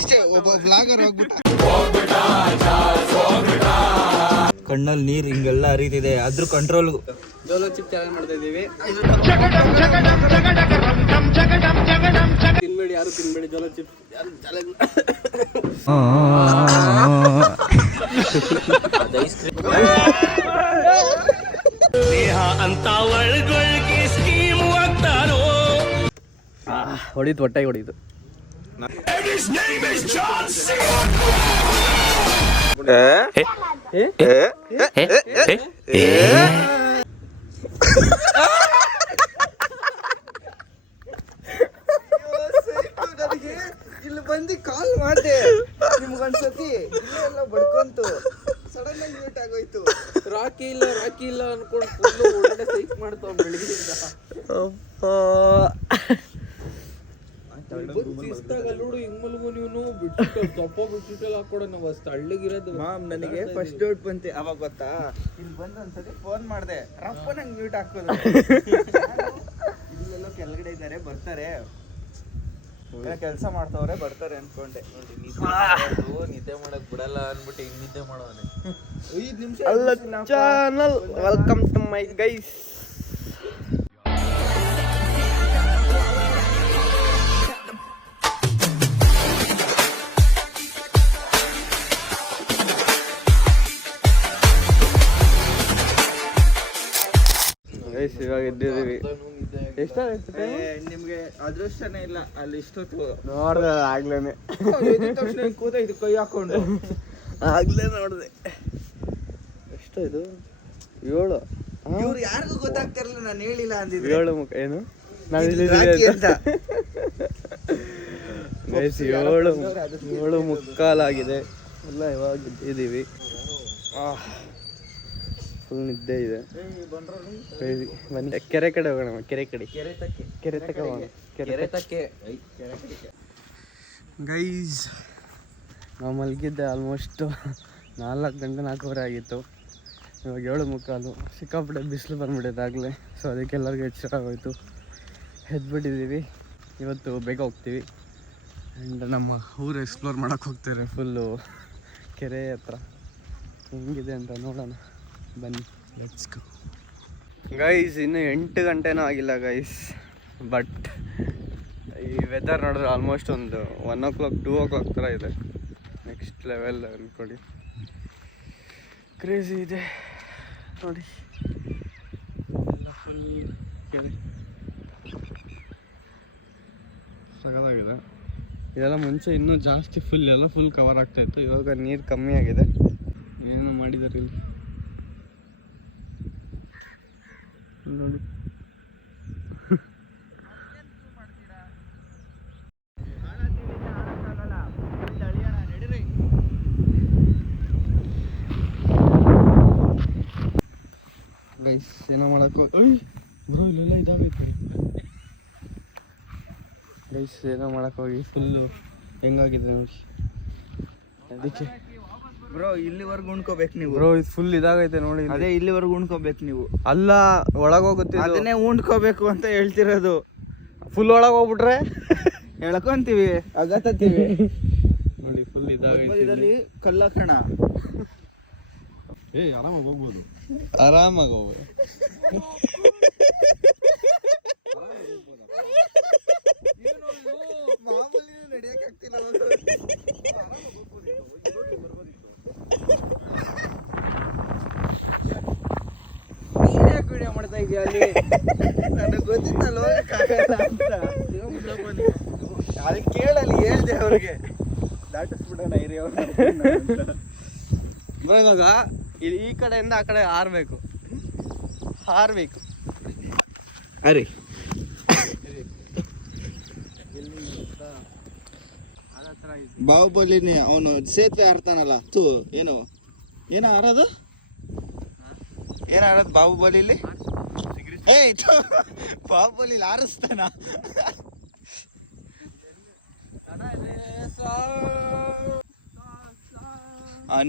ಅಷ್ಟೇ. ಒಬ್ಬ ಬ್ಲಾಗರ್ ಹೋಗ್ಬಿಟ್ಟ, ಕಣ್ಣಲ್ಲಿ ನೀರು ಹಿಂಗೆಲ್ಲ ಹರಿತಿದೆ, ಅದ್ರ ಕಂಟ್ರೋಲ್. ಜೋಲೋ ಚಿಪ್ ಚಾಲೆಂಜ್ ಮಾಡ್ತಾ ಇದೀವಿ. ತಿನ್ಬೇಡಿ, ಯಾರು ತಿನ್ಬೇಡಿ ಜೋಲೋ ಚಿಪ್. ಯಾರು ಚಾಲೆಂಜ್ ಅಂತ ಒಳಗೊಳಗೆ ಸ್ಕೀಮ್ ಆಗ್ತಾರೋ. ಹೊಡಿತು, ಹೊಟ್ಟೆಗೆ ಹೊಡಿತು. ನನಗೆ ಇಲ್ಲಿ ಬಂದು ಕಾಲ್ ಮಾಡಿದೆ ನಿಮ್ಗೊಂದ್ಸತಿ, ಇಲ್ಲೆಲ್ಲ ಬಡ್ಕೊಂತು, ಸಡನ್ ಆಗಿ ಮ್ಯೂಟ್ ಆಗೋಯ್ತು. ರಾಕಿ ಇಲ್ಲ ಅನ್ಕೊಂಡು ಫುಲ್ಲು ಒಳ್ಳೆ ಸೈಕ್ ಮಾಡ್ತಾವ ಬೆಳಿಗ್ಗೆಯಿಂದ. ನೋಡು ಹಿಂಗ್ ಮಲ್ಗು, ನೀನು ಬಿಟ್ಬಿಟ್ಟು ದಪ್ಪ ಬಿಟ್ಬಿಟ್ಟೆಲ್ಲ ಹಾಕೊಡ. ನಾವು ಅಷ್ಟು ಹಳ್ಳಿಗಿರೋದು. ಮಾಮ್ ನನಗೆ ಫಸ್ಟ್ ಡೌಟ್ ಬಂತೆ ಅವಾಗ ಗೊತ್ತಾ, ಇಲ್ಲಿ ಬಂದು ಒಂದ್ಸತಿ ಫೋನ್ ಮಾಡಿದೆ, ರಪ್ಪ ನಂಗೆ ಮ್ಯೂಟ್ ಹಾಕೋದು. ಇಲ್ಲೆಲ್ಲೋ ಕೆಳಗಡೆ ಇದ್ದಾರೆ, ಬರ್ತಾರೆ, ಕೆಲಸ ಮಾಡ್ತವ್ರೆ, ಬರ್ತಾರೆ ಅನ್ಕೊಂಡೆ. ನಿದ್ದೆ ಮಾಡಕ್ ಬಿಡಲ್ಲ ಅನ್ಬಿಟ್ಟು ಹಿಂಗ್ ನಿದ್ದೆ ಮಾಡೋನೆ. 5 ನಿಮಿಷ ಅಲ್ಲ channel. Welcome to my guys. ಇವಾಗ ಇದ್ದೀವಿ. ಎಷ್ಟಾಯ್ತು? ನಿಮ್ಗೆ ಅದೃಷ್ಟನೇ ಇಲ್ಲ, ಅಲ್ಲಿ ಇಷ್ಟೊತ್ತು ನೋಡ್ದೆ ಆಗ್ಲೇನೆ. ತಕ್ಷಣ ಕೂತ ಇದು ಕೈ ಹಾಕೊಂಡು ಆಗ್ಲೇ ನೋಡ್ದೆ. ಎಷ್ಟು ಇದು? 7. ಇವ್ರು ಯಾರಿಗೂ ಗೊತ್ತಾಗ್ತಿರ್ಲಿಲ್ಲ, ನಾನು ಹೇಳಿಲ್ಲ ಅಂದಿದ್ರೆ. 7 ಮುಖ ಏನು ನಾವು ಅಂತ 7 ಮುಕ್ಕಾಲಾಗಿದೆ. ಎಲ್ಲ ಇವಾಗ ಇದ್ದೀವಿ. ಫುಲ್ ನಿದ್ದೆ ಇದೆ. ಬನ್ನಿ ಕೆರೆ ಕಡೆ ಹೋಗೋಣ. ಕೆರೆ ತಕ್ಕ ಹೋಗೋಣ. ಗೈಸ್, ನಾವು ಮಲಗಿದ್ದೆ ಆಲ್ಮೋಸ್ಟ್ 4 ಗಂಟೆ 4:15 ಆಗಿತ್ತು. ಇವಾಗ 7 ಮುಕ್ಕಾಲು. ಸಿಕ್ಕಾಪಟ್ಟೆ ಬಿಸಿಲು ಬಂದ್ಬಿಟ್ಟಿದೆ ಆಗಲೇ. ಸೊ ಅದಕ್ಕೆ ಎಲ್ಲರಿಗೂ ಎಚ್ಚರ ಆಗೋಯ್ತು, ಎದ್ಬಿಟ್ಟಿದ್ದೀವಿ. ಇವತ್ತು ಬೇಗ ಹೋಗ್ತೀವಿ. ಆ್ಯಂಡ್ ನಮ್ಮ ಊರು ಎಕ್ಸ್ಪ್ಲೋರ್ ಮಾಡೋಕ್ಕೆ ಹೋಗ್ತಾರೆ. ಫುಲ್ಲು ಕೆರೆ ಹತ್ರ ಹೆಂಗಿದೆ ಅಂತ ನೋಡೋಣ ಬನ್ನಿ. Let's go guys. ಇನ್ನೂ 8 ಗಂಟೆನೂ ಆಗಿಲ್ಲ ಗೈಸ್. ಬಟ್ ಈ ವೆದರ್ ನೋಡಿದ್ರೆ ಆಲ್ಮೋಸ್ಟ್ ಒಂದು 1 o'clock 2 o'clock ಥರ ಇದೆ. ನೆಕ್ಸ್ಟ್ ಲೆವೆಲ್ ಅಂದ್ಕೊಡಿ, ಕ್ರೇಜಿ ಇದೆ ನೋಡಿ. ಎಲ್ಲ ಫುಲ್ ಕೆರೆ ಸಗದಾಗಿದೆ. ಇದೆಲ್ಲ ಮುಂಚೆ ಇನ್ನೂ ಜಾಸ್ತಿ ಫುಲ್ ಎಲ್ಲ ಫುಲ್ ಕವರ್ ಆಗ್ತಾಯಿತ್ತು. ಇವಾಗ ನೀರು ಕಮ್ಮಿ ಆಗಿದೆ. ಏನೋ ಮಾಡಿದ್ದಾರೆ ಇಲ್ಲಿ ನೋಡಿ. ಗೈಸ್ ಏನೋ ಮಾಡಕ್ಕೋ ಬ್ರೋ, ಇಲ್ಲೆಲ್ಲ ಇದಾಗೈತೆ ಗೈಸ್. ಏನೋ ಮಾಡೋಕ್ಕೋಗಿ ಫುಲ್ಲು ಹೆಂಗಾಗಿದೆ ನೋಡಿ. ಅದಕ್ಕೆ ಬ್ರೋ ಇಲ್ಲಿವರೆಗೂ ಉಣ್ಕೋಬೇಕು ನೀವು. ಬ್ರೋ ಇದು ಫುಲ್ ಇದಾಗೈತೆ ನೋಡಿ. ಅದೇ ಇಲ್ಲಿವರೆಗೂ ಉಣ್ಕೋಬೇಕು ನೀವು. ಅಲ್ಲ, ಒಳಗೋಗುತ್ತೆ. ಅದನ್ನೇ ಉಣ್ಕೋಬೇಕು ಅಂತ ಹೇಳ್ತಿರೋದು. ಫುಲ್ ಒಳಗೋಗ್ಬಿಟ್ರೆ ಹೇಳ್ಕೊಂತೀವಿ, ಅಗತ್ತೀವಿ ನೋಡಿ. ಫುಲ್ ಇದಾಗೈತೆ. ಕಲ್ಲಕಣ ಆರಾಮಾಗಿ ಹೋಗ್ಬೋದು. ಆರಾಮಾಗಿ ಹೋಗ್ಬೋದು. ಮಾಮೂಲಿ ನಡೆಯಕ್ಕಾಗ್ತಿಲ್ಲ. ವಿಡಿಯೋ ಮಾಡ್ತಾ ಇದೀಯ ಅಲ್ಲಿ? ನನಗೆ ಗೊತ್ತಿತ್ತಲ್ಲ ಹೋಗಕ್ಕಾಗಲ್ಲ ಅಂತ. ಅಲ್ಲಿ ಕೇಳಲ್ಲಿ ಹೇಳ್ದೆ ಅವ್ರಿಗೆ, ದಾಟಿಸ್ಬಿಡೋಣ ಇರಿ ಅವ್ರು. ಇವಾಗ ಈ ಕಡೆಯಿಂದ ಆ ಕಡೆ ಹಾರಬೇಕು. ಅರಿ ಬಾಹುಬಲಿನೇ ಅವನು ಸೇತುವೆ ಹಾರ್ತಾನಲ್ಲ. ಏನೋ ಹಾರೋದು ಬಾಹುಬಲಿಲಿ? ಬಾಹುಬಲಿ ಹಾರಿಸ್ತಾನ.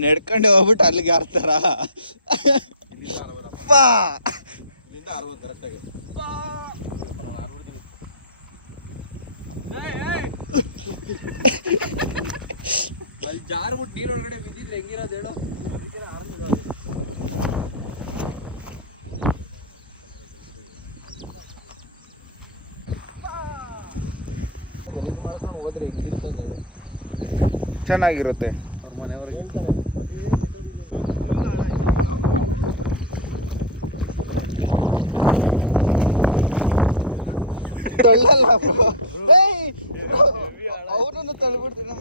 ನಡ್ಕೊಂಡೆ ಹೋಗ್ಬಿಟ್ಟು ಅಲ್ಲಿಗೆ ಹಾರ್ತಾರ. ಜಾರ್ಬಿಟ್ಟು ನೀರೊಳಗಡೆ ಬಿದ್ದಿದ್ರೆ ಹೆಂಗಿರೋದು ಹೇಳು. ಹೋದ್ರೆ ಚೆನ್ನಾಗಿರುತ್ತೆ. ಅವ್ರ ಮನೆಯವ್ರಿಗೆ ಅವರನ್ನು ತಳ್ಬಿಡ್ತೀನಿ.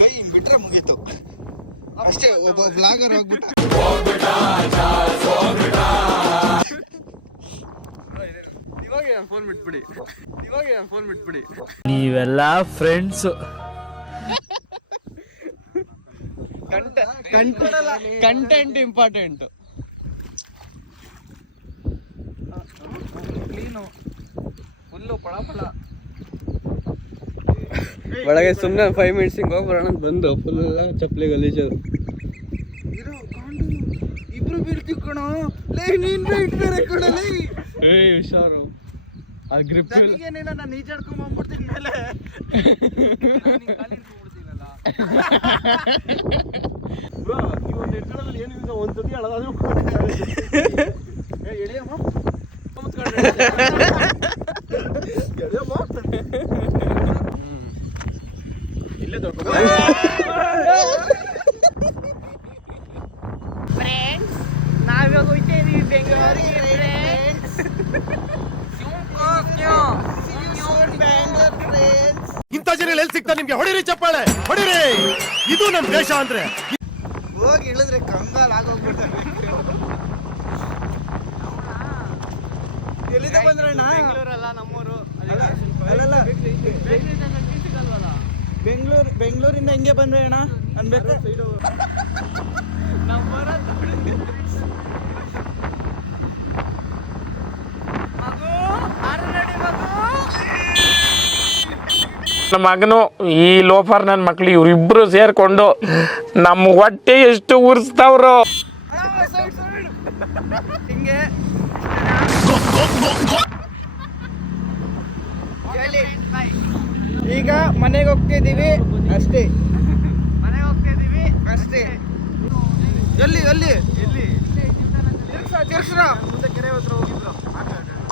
ಕೈ ಬಿಟ್ರೆ ಮುಗೀತು ಅಷ್ಟೇ. ಒಬ್ಬ ಬ್ಲಾಗರ್ ಹೋಗ್ಬಿಟ್ಟ. ಇವಾಗ ಫೋನ್ ಬಿಟ್ಬಿಡಿ. ನೀವೆಲ್ಲ friends. Content important. Clean full ಪಳ ಒಳಗೆ ಸುಮ್ಮನೆ 5 ಮಿನಿಟ್ಸ್ ಹಿಂಗೆ ಹೋಗಿ ಬರೋಣ ಬಂದು ಫುಲ್ ಎಲ್ಲ ಚಪ್ಪಲಿ ಗಲೀಜು. ಇಬ್ರು ಬೀಳ್ತೀವಿ ಕಣೋ. ನೀನ್ ಬೇರೆ ಕೊಡಲೇ. ಹುಷಾರು. ಆ ಗ್ರಿಪ್ ಏನೇನ ನಾನು ಈಜಾಡ್ಕೊಂಡ್ ಬಂದ್ಬಿಡ್ತೀನಿ ಮೇಲೆ. ಏನಿಲ್ಲ ಒಂದ್ಸತಿ ಅಳದಾದ್ರೂ ಇಲ್ಲೇ ಫ್ರೆಂಡ್ಸ್ ನಾವಿವಾಗ ಹೋಗ್ತಾ ಇದೀವಿ ಬೆಂಗಳೂರಿಗೆ. ಇಂಥ ಜನ ಎಲ್ಲಿ ಸಿಗ್ತಾರೆ ನಿಮ್ಗೆ? ಹೊಡಿರಿ ಚಪ್ಪಾಳೆ ಹೊಡಿರಿ. ಇದು ನಮ್ ದೇಶ ಅಂದ್ರೆ. ಹೋಗಿ ಇಳಿದ್ರೆ ಕಂಗಾಲ್ ಆಗೋಗ್ಬಿಡ್ತಾರೆ. ಎಲ್ಲಿಂದ ಬಂದ್ರಣ್ಣ? ಬೆಂಗಳೂರಲ್ಲ ನಮ್ಮೂರು. ಅಲ್ಲಲ್ಲ ಬೆಂಗಳೂರಿಂದ ಹೆಂಗೆ ಬಂದ್ರೆ ಅಣ್ಣ ಅನ್ಬೇಕು. ನಮ್ಮ ಮಗನು ಈ ಲೋಫರ್ ನನ್ನ ಮಕ್ಳು ಇವರಿಬ್ರು ಸೇರ್ಕೊಂಡು ನಮ್ಮ ಹೊಟ್ಟೆ ಎಷ್ಟು ಉರ್ಸ್ತಾವ್ರು. ಹಿಂಗೆ ಈಗ ಮನೆಗೆ ಹೋಗ್ತಿದೀವಿ ಅಷ್ಟೇ. ಅಷ್ಟೇ. ಎಲ್ಲಿ ತಿರ್ಸ್ರ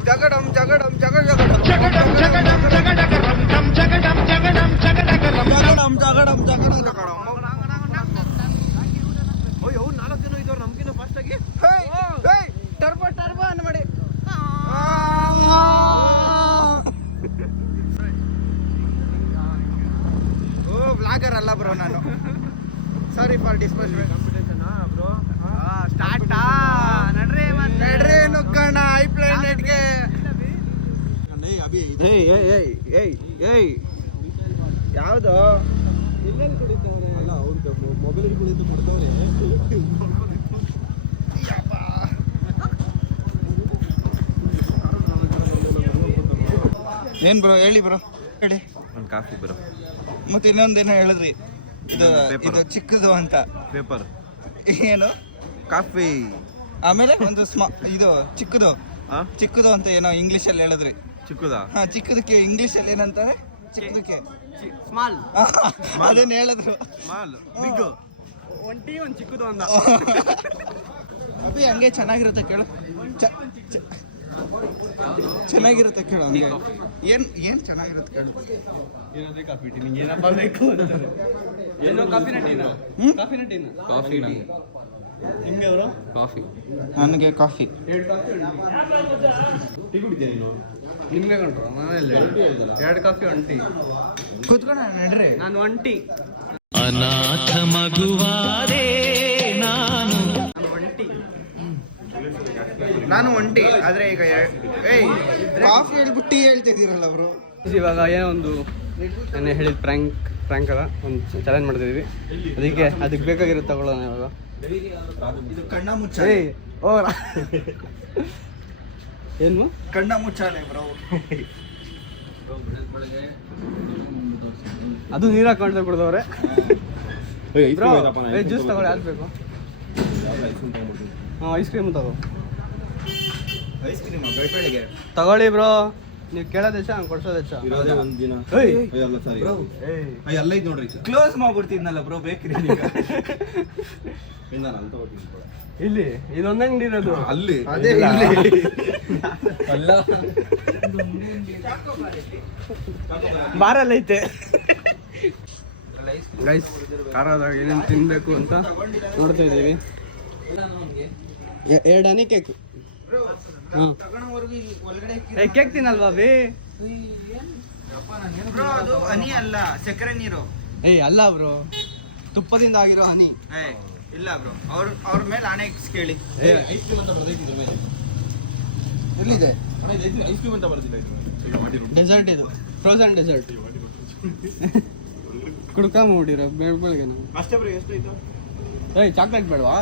ಜಗಡಂ ಟರ್ಬೋ ಅನ್ನ ಮಾಡಿ. ವ್ಲಾಗರ್ ಅಲ್ಲ ಬ್ರೋ ನಾನು. Sorry for ಡಿಸ್ಪೋಸ್ಮೆಂಟ್. ಸ್ಟಾರ್ಟ್ ನಡ್ರಿ ನುಗ್ಗೋಣ ಐ ಪ್ಲಾನೆಟ್ಗೆ. ಯಾವ್ದು ಮೊಬೈಲ್ ಕುಡಿದು ಕೊಡ್ತವ್ರೆ. ಏನ್ ಬ್ರೋ ಹೇಳಿ ಬ್ರೋ ಹೇಳಿ. ಒಂದು ಕಾಫಿ ಬ್ರೋ. ಮತ್ತೆ ಇನ್ನೊಂದೇನೋ ಹೇಳಿದ್ರಿ ಇದು ಚಿಕ್ಕದು ಅಂತ. ಪೇಪರ್ ಏನು ಕಾಫಿ. ಆಮೇಲೆ ಒಂದು ಇದು ಚಿಕ್ಕದು ಅಂತ ಏನೋ ಇಂಗ್ಲಿಷಲ್ಲಿ ಹೇಳಿದ್ರಿ. ಚಿಕ್ಕದಾ? ಹಾ ಚಿಕ್ಕದಕ್ಕೆ ಇಂಗ್ಲಿಷಲ್ಲಿ ಏನಂತಾರೆ? ಚಿಕ್ಕದಕ್ಕೆ ಸ್ಮಾಲ್. ಅದೇನು ಹೇಳಿದ್ರು. Small big. ಒಂದು ಚಿಕ್ಕದು ಅಂದ. ಅಭಿ ಹಂಗೆ ಚೆನ್ನಾಗಿರುತ್ತೆ ಕೇಳು. ಚೆನ್ನಾಗಿರುತ್ತೆ ಕೇಳು ಹಂಗೆ. ಏನ್ ಚೆನ್ನಾಗಿರುತ್ತೆ ಕೇಳು. ಏನಂದ್ರೆ ಕಾಫಿ ಟೀ ನಿಂಗೆ ಏನಪ್ಪ ಬೇಕು ಅಂತಾರೆ. ಏನೋ ಕಾಫಿನ ಟೀನಾ? ಕಾಫಿನ ಟೀನಾ? ಕಾಫಿ ನಮಗೆ. ನಿಮಗೆ ಅವರು ಕಾಫಿ. ನನಗೆ ಕಾಫಿ. ಟೀ ಕುಡಿತೀಯ ನೀನು? ನಿಮಗೆ ಕಂಡ್ರು ಮನೇಲಿ 2 ಕಾಫಿ 1 ಟೀ. ಕೂತ್ಕೊಂಡ ನಡ್ರಿ. ನಾನು 1 ಟೀ. ಅನಾಥ ಮಗುವಾದೆ ನಾನು ಒಂಟಿ. ಆದ್ರೆ ಈಗ ಕಾಫಿ ಹೇಳ್ಬಿಟ್ಟು ಟೀ ಹೇಳ್ತಿದ್ದೀರಲ್ಲ ಅವರು. ಇವಾಗ ಏನೋ ಒಂದು ನಾನು ಹೇಳಿದ ಪ್ರ್ಯಾಂಕ್ ಅಲ್ಲ, ಒಂದು ಚಾಲೆಂಜ್ ಮಾಡ್ತಿದ್ದೀವಿ. ಅದಕ್ಕೆ ಬೇಕಾಗಿರೋದು ತಗೊಳ್ಳೋಣ ಇವಾಗ. ಇದು ಕಣ್ಣ ಮುಚ್ಚ. ಏನು ಕಣ್ಣ ಮುಚ್ಚಾಲೆ ಬ್ರೋ. ಅದು ನೀರು ಹಾಕೊಂಡು ಕೊಡ್ದವ್ರೆ. ಜ್ಯೂಸ್ ತಗೊಳ್ಳಿ. ಯಾವ್ದು ಬೇಕು? ಹಾಂ ಐಸ್ ಕ್ರೀಮ್ ತಗೋ. ಐಸ್ ಕ್ರೀಮ್ ಬೆಳಗ್ಗೆ ತಗೊಳ್ಳಿ ಬ್ರೋ. ನೀವು ಕೇಳೋದೆಚ್ಚ ಹಂಗೆ ಕೊಡ್ಸೋದೆಚ್ಚ ಇರೋದೇ ಒಂದ್ ದಿನ ಏಯ್ ಅಲ್ಲ ಸರಿ ಬ್ರೋ ಎಲ್ಲ ಐತ್ ನೋಡ್ರಿ ಕ್ಲೋಸ್ ಮಾಡ್ಬಿಡ್ತಿದ್ನಲ್ಲ ಬ್ರೋ ಬೇಕ್ರಿ ಈಗ ನಾನು ಅಲ್ಲಿ ತಗೋತೀನಿ ಇಲ್ಲಿ ಇದೊಂದು ಅಂಗಡಿ ಇರೋದು ಅಲ್ಲಿ ಅದೇ ಇಲ್ಲಿ ಅಲ್ಲ ಬಾರಲ್ಲಿ ಐತೆ ಗೈಸ್ ಖಾರದಾಗ ಏನೇನು ತಿನ್ಬೇಕು ಅಂತ ನೋಡ್ತಾ ಇದ್ದೀವಿ. 2 ಹನಿ ಕೇಕ್. ಹಾಂ ಕೇಕ್ ತಿನ್ನಲ್ವಾ ಬಿ? ಬ್ರೋ ಅದು ಹನಿ ಅಲ್ಲ ಸಕ್ಕರೆ ನೀರು. ಏಯ್ ಅಲ್ಲ ಬ್ರೋ, ತುಪ್ಪದಿಂದ ಆಗಿರೋ ಹನಿ. ಇಲ್ಲ ಬ್ರೋ, ಅವ್ರ ಮೇಲೆ ಆಣೆ ಕೇಳಿ. ಐಸ್ ಕ್ರೀಮ್ ಅಂತ ಬರ್ದೈತಿ ಇದ್ರ ಮೇಲೆ. ಎಲ್ಲಿದೆ? ಅಣ್ಣ ಇದು ಐಸ್ ಕ್ರೀಮ್ ಅಂತ ಬರ್ದಿಲ್ಲ ಇದ್ರ ಮೇಲೆ. ಡೆಸರ್ಟ್ ಇದು, ಫ್ರೋಸನ್ ಡೆಸರ್ಟ್. ಕುಡ್ಕೊಂಬಿಟ್ಟಿರೋ ಬೆಳಗ್ಗೆ ನಾವು. ಅಷ್ಟೇ ಬ್ರೋ, ಎಷ್ಟು ಆಯ್ತು? ಏಯ್ ಚಾಕ್ಲೇಟ್ ಬೇಡವಾ?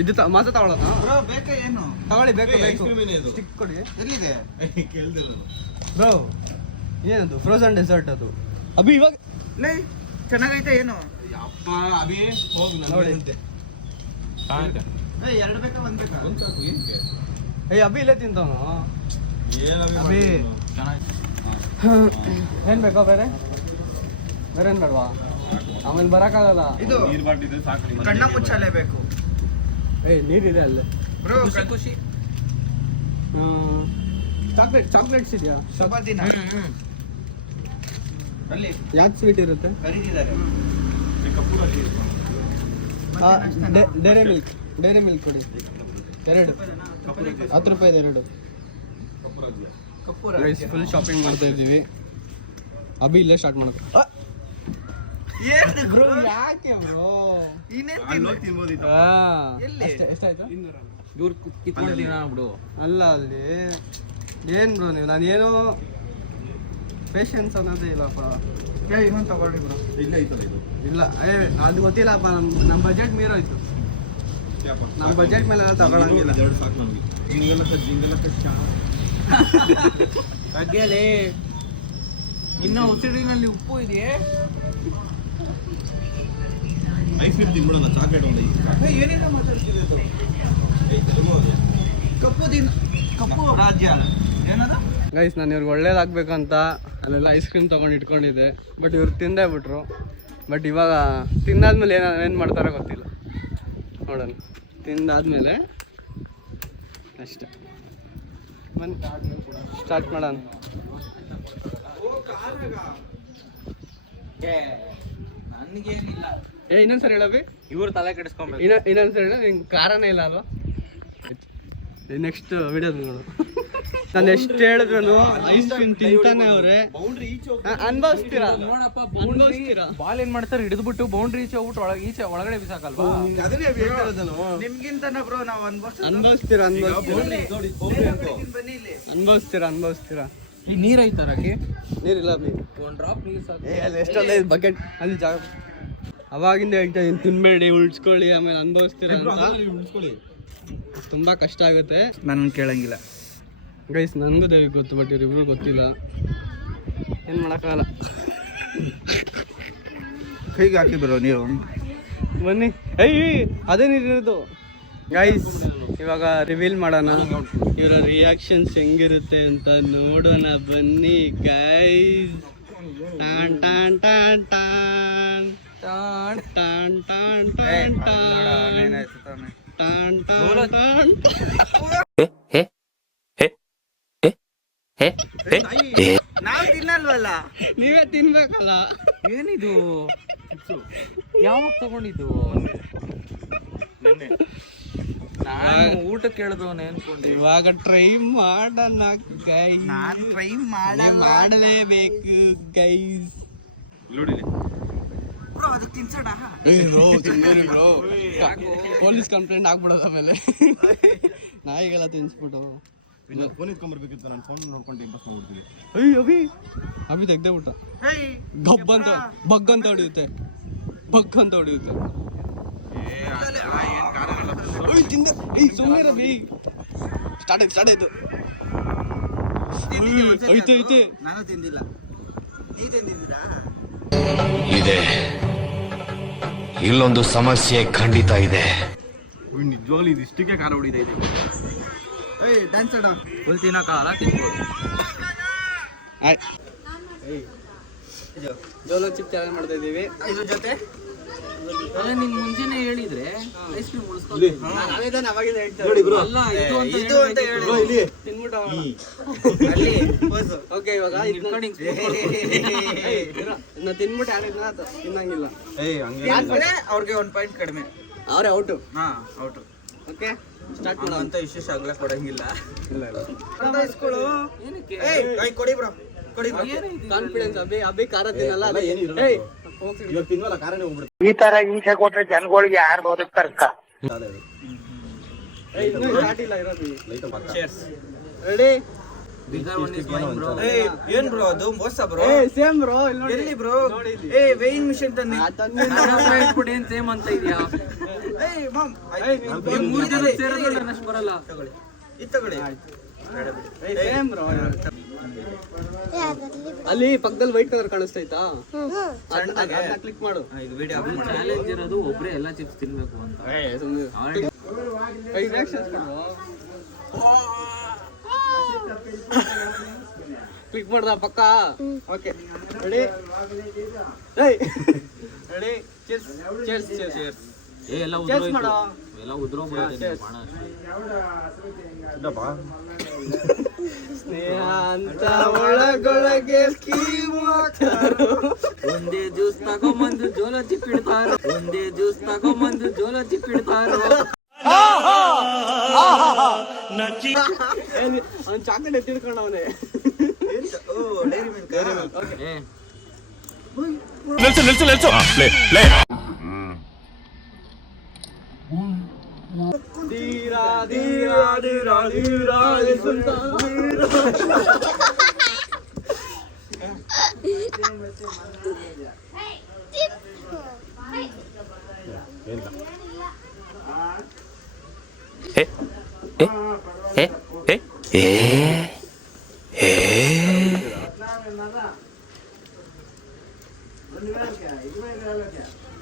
ಇದು ಮಾತ್ರ ತಗೊಳ್ಳೋಣ? ಬ್ರೋ ಬೇಕಾ ಏನು? ತಗೊಳ್ಳಿ, ಬೇಕು ಐಸ್ ಬೇಕು. ಕ್ರೀಮ್ ಏನೇ ಇದು? ಸ್ಟಿಕ್ ಕೊಡಿ ಎಲ್ಲಿದೆ? ಕೇಳ್ದೆ ನಾನು. ಬ್ರೋ. ಏನದು? ಫ್ರೋಸನ್ ಡೆಸರ್ಟ್ ಅದು. ಅಭಿ ಇವಾಗ ಲೇ ಚೆನ್ನಾಗೈತೆ ಏನು? ಅಪ್ಪ ಅಭಿ ಹೋಗ್ ನಾನು ನೋಡಿ. ಅಂತೆ. ಏ 2 ಬೇಕಾ 1 ಬೇಕಾ? ಒಂದ್ ಸಾಕು ಏನಕ್ಕೆ? ಏಯ್ ಅಭಿ ಇಲ್ಲೇ ತಿಂತವನು. ಏನ್ ಅಭಿ ಅಭಿ. ಮಾಡ್ತಿದ್ನು? ಏನು ಬೇಕೋ ಬೇರೆ? ಬೇರೆ ಏನು ಬೇಡವಾ? ಆಮೇಲೆ ಬರೋಕ್ಕಾಗಲ್ಲ. ಇದು ನೀರ್ ಬಾಟ್ಲಿ ಇದ್ರೆ ಸಾಕು ನಿಮ್ಗೆ. ಕಣ್ಣ ಮುಚ್ಚಾಲೆ ಬೇಕು. ಏಯ್ ನೀರಿದೆ ಅಲ್ಲೇ. ಬ್ರೋ ಖುಷಿ ಚಾಕ್ಲೇಟ್ಸ್ ಇದೆಯಾ? ಚಪಾತಿನ ಅಲ್ಲಿ ಯಾಕೆ ಸ್ವೀಟ್ ಇರುತ್ತೆ? ಕರೀತಿದ್ದಾರೆ. ಈ ಕಪ್ಪು ಅಲ್ಲಿ ಇರ್ಬೇಕು. ಡೈರಿ ಮಿಲ್ಕ್ ಕೊಡಿ 2. 10 ರೂಪಾಯಿದು 2. ಕಪ್ಪು ರಾಜ್ಯ. ಕಪ್ಪು ಗೈಸ್ ಫುಲ್ ಶಾಪಿಂಗ್ ಮಾಡ್ತಾ ಇದ್ದೀವಿ. ಅಭಿ ಇಲ್ಲೇ ಸ್ಟಾರ್ಟ್ ಮಾಡೋದು. ಏನು ಬ್ರೋ? ಯಾಕೆ ಬ್ರೋ? ಇನ್ನೇನ್ ಅಲ್ಲಿ ಹೋಗಿ ತಿನ್ಬೋದಿತ್ತು. ಎಲ್ಲಿ? ಎಷ್ಟಾಯ್ತು? ಇವ್ರು ಕಿತ್ಕೊಳ್ತೀವಿ ಬಿಡು. ಅಲ್ಲ ಅಲ್ಲಿ ಏನು ಬ್ರೋ ನೀವು, ನಾನೇನೋ ಪೇಷನ್ಸ್ ಅನ್ನೋದೇ ಇಲ್ಲಪ್ಪ. ಇನ್ನೊಂದು ತಗೊಳ್ಳಿ ಬ್ರೋ. ಇಲ್ಲೇ ಐತಲ್ಲ ಇದು. ಇಲ್ಲ ಅದು ಗೊತ್ತಿಲ್ಲಪ್ಪ, ನಮ್ಮ ಬಜೆಟ್ ಮೀರೋಯ್ತು. ಯಾಪ? ನಮ್ಮ ಬಜೆಟ್ ಮೇಲೆ ತಗೊಳಂಗಿಲ್ಲ. ಎರಡು ಸಾಕು ನಮಗೆ. ಜಿಂಗಲ ಕಷ್ಟ. ಹಾಗೇಲೇ ಇನ್ನು ಉಸಿರಿನಲ್ಲಿ ಉಪ್ಪು ಇದೆಯೇ? ಐಸ್ ಕ್ರೀಮ್ ತಿನ್ಬಿಡೋಣ, ಚಾಕ್ಲೇಟ್ ಒಂದು ಐದು. ಏನೇನ ಮಾತಾಡ್ತಿರೋದು? ಕಪ್ಪು ರಾಜ್ಯ ಅಲ್ಲ ಏನದ? ಗೈಸ್ ನಾನು ಇವ್ರಿಗೆ ಒಳ್ಳೇದಾಗಬೇಕಂತ ಅಲ್ಲೆಲ್ಲ ಐಸ್ ಕ್ರೀಮ್ ತೊಗೊಂಡು ಇಟ್ಕೊಂಡಿದ್ದೆ. ಬಟ್ ಇವ್ರು ತಿಂದೇ ಬಿಟ್ರು. ಬಟ್ ಇವಾಗ ತಿಂದಾದ್ಮೇಲೆ ಏನು ಮಾಡ್ತಾರೋ ಗೊತ್ತಿಲ್ಲ. ನೋಡೋಣ, ತಿಂದಾದ್ಮೇಲೆ ಅಷ್ಟೇ. ಬನ್ನಿ ಸ್ಟಾರ್ಟ್ ಮಾಡೋಣ. ನನಗೇನಿಲ್ಲ. ಇನ್ನೊಂದ್ಸರಿ ಹೇಳಬಿ. ಇವ್ರು ತಲೆ ಕೆಡಿಸ್ಕೊಂಬೇಕು. ಇನ್ನೊಂದ್ಸರಿ ಹೇಳ. ನಿಂಗೆ ಕಾರನೇ ಇಲ್ಲ ಅಲ್ವಾ? ನೆಕ್ಸ್ಟ್ ವಿಡಿಯೋ ನೋಡು. ನಾನು ಎಷ್ಟು ಹೇಳಿದ್ರು ಐಸ್ ಕ್ರೀಮ್ ತಿಂತಾನೆ ಅವ್ರೆ. ಅನ್ಭವಿಸ್ತೀರಾ? ನೋಡಪ್ಪ ಅನ್ಭವಿಸ್ತೀರಾ? ಬಾಲ್ ಏನ್ ಮಾಡ್ತಾರೆ, ಹಿಡಿದ್ಬಿಟ್ಟು ಬೌಂಡ್ರಿ ಈಚೆ ಹೋಗ್ಬಿಟ್ಟು ಒಳಗಡೆ ಬಿಸಾಕಲ್ವಾ? ಅದನ್ನೇ ನಿಮ್ಗಿಂತನ ಬ್ರೋ ನಾವು ಅನ್ಭವಿಸ್ತೀರಾ? ಅನ್ಭವಿಸ್ತೀರಾ? ಈ ನೀರ್ ಐತಾರಕ್ಕೆ ನೀರಿಲ್ಲ ಬಿ. ಒಂದ್ ಡ್ರಾಪ್ ನೀರ್ ಸಾಕು. ಅಲ್ಲಿ ಎಷ್ಟೊಂದು ಬಕೆಟ್ ಅಲ್ಲಿ ಜಾಗ. ಅವಾಗಿಂದ ಹೇಳ್ತಾ ಇದ್ದೀನಿ, ತಿನ್ಬೇಡಿ, ಉಳ್ಸ್ಕೊಳ್ಳಿ, ಆಮೇಲೆ ಅನ್ಭವಿಸ್ತೀರ ಅಂತ. ಉಳಿಸ್ಕೊಳ್ಳಿ. ತುಂಬಾ ಕಷ್ಟ ಆಗುತ್ತೆ. ನನ್ನ ಕೇಳಂಗಿಲ್ಲ ಗೈಸ್. ನನಗೂ ದೇವಿಗೆ ಗೊತ್ತು, ಬಟ್ ಇವ್ರಿಬ್ರು ಗೊತ್ತಿಲ್ಲ. ಏನು ಮಾಡೋಕ್ಕಾಗಲ್ಲ. ಕೈಗೆ ಹಾಕಿ ಬರೋ ನೀರು. ಬನ್ನಿ. ಅದೇ ನೀರಿರೋದು. ಗೈಸ್ ಇವಾಗ ರಿವೀಲ್ ಮಾಡೋಣ, ಇವರ ರಿಯಾಕ್ಷನ್ಸ್ ಹೆಂಗಿರುತ್ತೆ ಅಂತ ನೋಡೋಣ. ಬನ್ನಿ ಗೈಸ್. ಟಾನ್ ಟಾನ್ ಟಾನ್ ಟಾನ್ ಟಾನ್ ಟಾನ್ ಟಾನ್ ಟಾನ್ ಟಾನ್ ಟಾನ್ ಟಾನ್. ನಾವು ತಿನ್ನಲ್ವಲ್ಲ, ನೀವೇ ತಿನ್ಬೇಕಲ್ಲ. ಏನಿದು? ಯಾವಾಗ ತಗೊಂಡಿದ್ದು? ನಾನು ಊಟ ಕೇಳಿದವನ ಅನ್ಕೊಂಡೆ. ಇವಾಗ ಟ್ರೈ ಮಾಡೋಣ ಗೈಸ್. ನಾನು ಟ್ರೈ ಮಾಡಲೇಬೇಕು ಗೈಸ್. ಬ್ರೋ ಅದು ತಿನ್ಸೋಣ. ಪೊಲೀಸ್ ಕಂಪ್ಲೇಂಟ್ ಆಗ್ಬಿಡೋದು ಆಮೇಲೆ. ನಾಯಿಗೆಲ್ಲ ತಿನ್ಸ್ಬಿಟ್ಟು. ಫೋನ್ ಇಟ್ಕೊಂಡ್ಬರ್ಬೇಕಿತ್ತು, ನಾನು ಫೋನ್ ನೋಡ್ಕೊಂಡು ಇಂಪ್ರೆಸ್ ಮಾಡ್ಬಿಡ್ತೀನಿ. ಅಭಿ ತೆಗ್ದೇ ಬಿಟ್ಟ. ಗಬ್ಬಂತ ಬಗ್ಗಂತ ಹೊಡಿಯುತ್ತೆ. ಸುಮ್ಮನೆ ರವಿ. ಸ್ಟಾರ್ಟ್ ಆಯ್ತು. ಐತೆ. ನಾನು ತಿಂದಿಲ್ಲ, ನೀವು ತಿಂದಿದ್ದೀರಾ? ಇದೆ, ಇಲ್ಲೊಂದು ಸಮಸ್ಯೆ ಖಂಡಿತ ಇದೆ. ನಿಜವಾಗ್ಲೂ ಇದು ಇಷ್ಟಕ್ಕೆ ಖಾರ ಹೊಡಿತಾ ಇದೆ. ಏಯ್ ಡ್ಯಾನ್ಸ್ ಆಡ. ಫುಲ್ ತಿನ್ನೋಕ್ಕಾಗಲ್ಲ, ತಿನ್ಬೋದು. ಜೋಲೋ ಚಿಪ್ ಚಾಲೆಂಜ್ ಮಾಡ್ತಾ ಇದೀವಿ. ಇದ್ರ ಜೊತೆ ನಿನ್ ಮುಂಚೆನೆ ಹೇಳಿದ್ರೆ ಐಸ್ ಕ್ರೀಮ್ ನಾವೇದಾನೆ ಅವಾಗಿಂದ ಹೇಳ್ತೇವೆ. ಇದು ಅಂತ ಹೇಳಿ ತಿನ್ಬಿಟ್ಟು ಅಲ್ಲಿ pose. ಓಕೆ ಇವಾಗ ಇನ್ನ ತಿನ್ಬಿಟ್ಟು ಯಾರಿದ್ನ ತಿನ್ನಂಗಿಲ್ಲ. ಹಾಕ್ಬಿಟ್ರೆ ಅವ್ರಿಗೆ 1 ಪಾಯಿಂಟ್ ಕಡಿಮೆ. ಅವರೇ ಔಟು. ಹಾ ಔಟ್. ಓಕೆ ಸ್ಟಾರ್ಟ್ ಮಾಡೋಣ. ಅಂತ ವಿಶೇಷ ಆಗ್ಲೇ ಕೊಡಂಗಿಲ್ಲ. ಇಲ್ಲ ಇಸ್ಕೊಳ್ಳು. ಏಯ್ ಕೊಡಿ ಬ್ರೋ, ಕೊಡಿ ಬ್ರೋ. ಕಾನ್ಫಿಡೆನ್ಸ್ ಅಭಿ ಖಾರ ತಿನ್ನಲ್ಲ. ಏಯ್ ಈ ತರ ಹಿಂಸೆ ಕೊಟ್ರೆ ಜನಗಳಿಗೆ ಯಾರು ಬದುಕ್ತಾರಕ್ಕ? ಇನ್ನೂ ಸ್ಟಾರ್ಟ್ ಇಲ್ಲ ಇರೋದು. Cheers. ರೆಡಿ? ಏಯ್ ಏನ್ ಬ್ರೋ ಅದು ಮೋಸ ಬ್ರೋ. ಏಯ್ ಸೇಮ್ ಬ್ರೋ. ಇಲ್ಲಿ ನೋಡಿ. ಎಲ್ಲಿ ಬ್ರೋ? ಏಯ್ ವೇಯಿಂಗ್ ಮಿಷನ್ ತನ್ನಿ. ಸೇಮ್ ಅಂತ ಇದೆಯಾ? ಏಯ್ ಮಾಮ್ ಏಯ್ ಮೂರು ಜನ ಸೇರಿದ್ರೆ ಅಷ್ಟು ಬರಲ್ಲ. ತಗೊಳ್ಳಿ, ಇದು ತಗೊಳ್ಳಿ. Same bro. ಅಲ್ಲಿ ಪಕ್ಕದಲ್ಲಿ ವೈಟ್ ಕಲರ್ ಕಾಣಿಸ್ತೈತಾ? ಅದನ್ನ ಕ್ಲಿಕ್ ಮಾಡು. ಇದು ವಿಡಿಯೋ ಅಪ್ಲೋಡ್ ಮಾಡಿ. ಚಾಲೆಂಜ್ ಇರೋದು ಒಬ್ರೇ ಎಲ್ಲ ಚಿಪ್ಸ್ ತಿನ್ಬೇಕು ಅಂತ. ಕ್ಲಿಕ್ ಮಾಡ್ದ ಪಕ್ಕ. Okay ready? ರೆಡಿ? ಚೀರ್ಸ್ ಚೀರ್ಸ್ ಚೀರ್ಸ್. ಎಲ್ಲ ಚೀರ್ಸ್ ಮಾಡು. ಎಲ್ಲ ಉದ್ರೋಗ್ಬಿಡುತ್ತೆ ಸ್ನೇಹ ಅಂತ ಒಳಗೊಳಗೆ ಸ್ಕೀಮ್ ಹಾಕ್ತಾರೋ. ಒಂದೇ ಜ್ಯೂಸ್ ತಗೊಂಬಂದು ಜೋಲೋ ಚಿಪ್ ಇಡ್ತಾರೋ. ಒಂದೇ ಜ್ಯೂಸ್ ತಗೊಂಬಂದು ಜೋಲೋ ಚಿಪ್ ಇಡ್ತಾರೋ. ಅವ್ನು ಚಾಕ್ಲೇಟ್ ಎತ್ತಿಡ್ಕೊಂಡು ಅವನೇ. ಓ ಡೈರಿ ಮಿಲ್ಕ್. ಏ ನಿಲ್ಸು ನಿಲ್ಸು ನಿಲ್ಸು ಪ್ಲೇ ಪ್ಲೇ ಧೀರಾ ಧೀರಾ ಧೀರಾ ಧೀರಾ ಸುಲ್ತಾನ.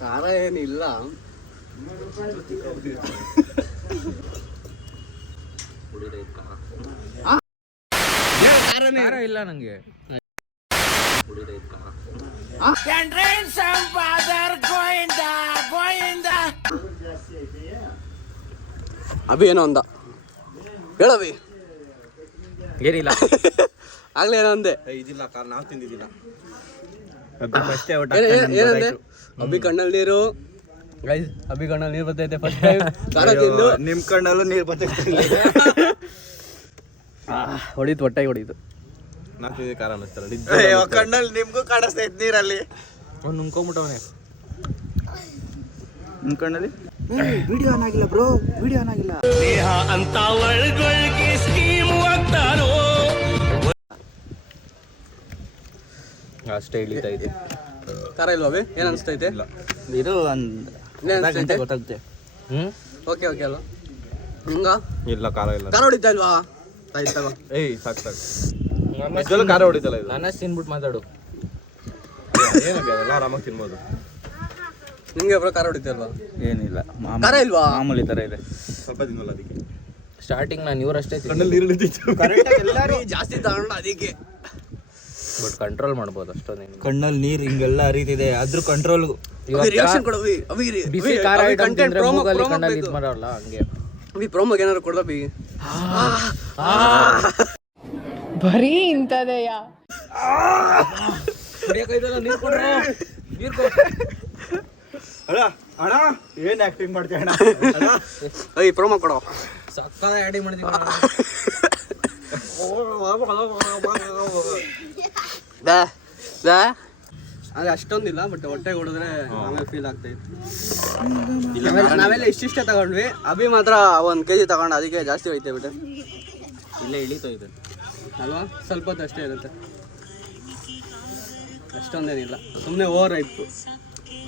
ಖಾರ ಏನಿಲ್ಲ. ಖಾರ ಇಲ್ಲ ನಂಗೆ. ಅಭಿ ಏನೋ ಅಂದ, ಹೇಳವಿ. ಏನಿಲ್ಲ. ಆಗ್ಲೇ ಏನೋ ಅಂದೆ. ಇದಿಲ್ಲ ಕಾರ್ ನಾವು ತಿಂದಿದ್ದಿಲ್ಲ. ಏನಂದೆ? ಅಭಿ ಕಣ್ಣಲ್ಲಿ ನೀರು. ಗೈಸ್ ಅಭಿ ಕಣ್ಣಲ್ಲಿ ನೀರು ಬರ್ತೈತೆ ಫಸ್ಟ್ ಟೈಮ್ ಖಾರ ತಿಂದು. ನಿಮ್ ಕಣ್ಣಲ್ಲೂ ನೀರು ಬರ್ತೈತಿಲ್ಲ. ಹೊಡೀತು, ಹೊಟ್ಟೆಗೆ ಹೊಡೀತು. ಖಾರ ಕಣ್ಣಲ್ಲಿ ನಿಮ್ಗೂ ಕಾಣಿಸ್ತೈತೆ ನೀರಲ್ಲಿ. ಅವ್ನು ನುಂಗ್ಕೊಂಬಿಟ್ಟವನೆ. ನಿಮ್ ಕಣ್ಣಲ್ಲಿ ವಿಡಿಯೋ ಆನ್ ಆಗಿಲ್ಲ ಬ್ರೋ, ವಿಡಿಯೋ ಆನ್ ಆಗಿಲ್ಲ. ಅಂತ ಒಳಗೊಳಗೆ ಸ್ಕೀಮ್ ಆಗ್ತಾರೋ. ಅಷ್ಟೇ ಇಳಿತಾ ಇದೆ. ಖಾರ ಇಲ್ವಾ ಅಭಿ? ಏನು ಅನಿಸ್ತೈತೆ? ಇದು ಗೊತ್ತಾಗುತ್ತೆ. ಓಕೆ ಓಕೆ ಅಲ್ವಾ? ಹಿಂಗ ಇಲ್ಲ ಖಾರ ಇಲ್ಲ. ಖಾರ ಹೊಡಿತಾ ಇಲ್ವಾ? ಆಯ್ತು ತಗೋ. ಏಯ್ ಸಾಕು ಸಾಕು. ಖಾರ ಹೊಡಿತಲ್ಲ ಇದು. ನನ್ನ ತಿನ್ಬಿಟ್ಟು ಮಾತಾಡು. ಏನಾಗ ಎಲ್ಲ ಆರಾಮಾಗಿ ತಿನ್ಬೋದು. ನಿಂಗೆ ಬ್ರೋ ಖಾರ ಹೊಡಿತಾ ಇಲ್ವಾ? ಏನಿಲ್ಲ, ಖಾರ ಇಲ್ವಾ? ಮಾಮೂಲಿ ಥರ ಇದೆ. ಸ್ವಲ್ಪ ತಿನ್ನಲ್ಲ ಅದಕ್ಕೆ. ಸ್ಟಾರ್ಟಿಂಗ್ ನಾನು ಇವರಷ್ಟೇ ಕಣ್ಣಲ್ಲಿ ನೀರು ಹಿಡಿತಿತ್ತು. ಎಲ್ಲರೂ ಜಾಸ್ತಿ ತಗೊಂಡು ಅದಕ್ಕೆ. ಬಟ್ ಕಂಟ್ರೋಲ್ ಮಾಡ್ಬೋದು ಅಷ್ಟೊಂದೇನು. ಕಣ್ಣಲ್ಲಿ ನೀರು ಹಿಂಗೆಲ್ಲ ಹರಿತಿದೆ, ಆದ್ರೂ ಕಂಟ್ರೋಲ್. ರಿಯಾಕ್ಷನ್ ಕೊಡು ಅಭಿ. ಅಭಿ ಬಿಸಿ ಖಾರ ಕಂಟೆಂಟ್ ಮೂಗಲ್ಲಿ ಕಣ್ಣಲ್ಲಿ ಇದು ಮಾಡಲ್ಲ ಹಂಗೆ. ಅಭಿ ಪ್ರೋಮೋಗೆ ಏನಾದ್ರು ಕೊಡ್ದ ಅಭಿ? ಬರೀ ಇಂಥದೆಯಾ? ನೀರು ಕೊಡ್ರಿ, ನೀರು ಕೊಡು. ಅಣ್ಣ ಅಣ್ಣ ಏನ್ ಆಕ್ಟಿಂಗ್ ಮಾಡ್ತೀಯ ಅಣ್ಣ? ಅಯ್ಯ ಪ್ರೋಮೋ ಕೊಡೋ. ಸಕ್ಕದ ಆ್ಯಡಿಂಗ್ ಮಾಡಿದೀವಿ. ಅದು ಅಷ್ಟೊಂದಿಲ್ಲ, ಬಟ್ ಹೊಟ್ಟೆಗೆ ಹೊಡೆದ್ರೆ ಆಮೇಲೆ ಫೀಲ್ ಆಗ್ತೈತೆ. ನಾವೆಲ್ಲ ಇಷ್ಟಿಷ್ಟೇ ತಗೊಂಡ್ವಿ. ಅಭಿ ಮಾತ್ರ 1 kg ತಗೊಂಡು, ಅದಕ್ಕೆ ಜಾಸ್ತಿ ಹೋಯ್ತೆ ಬಿಟ್ಟು. ಇಲ್ಲೇ ಇಳಿತೋ ಇದೆ ಅಲ್ವಾ? ಸ್ವಲ್ಪ ಹೊತ್ತು ಅಷ್ಟೇ ಇರುತ್ತೆ, ಅಷ್ಟೊಂದೇನಿಲ್ಲ. ಸುಮ್ಮನೆ ಓವರ್ ಆಯ್ತು.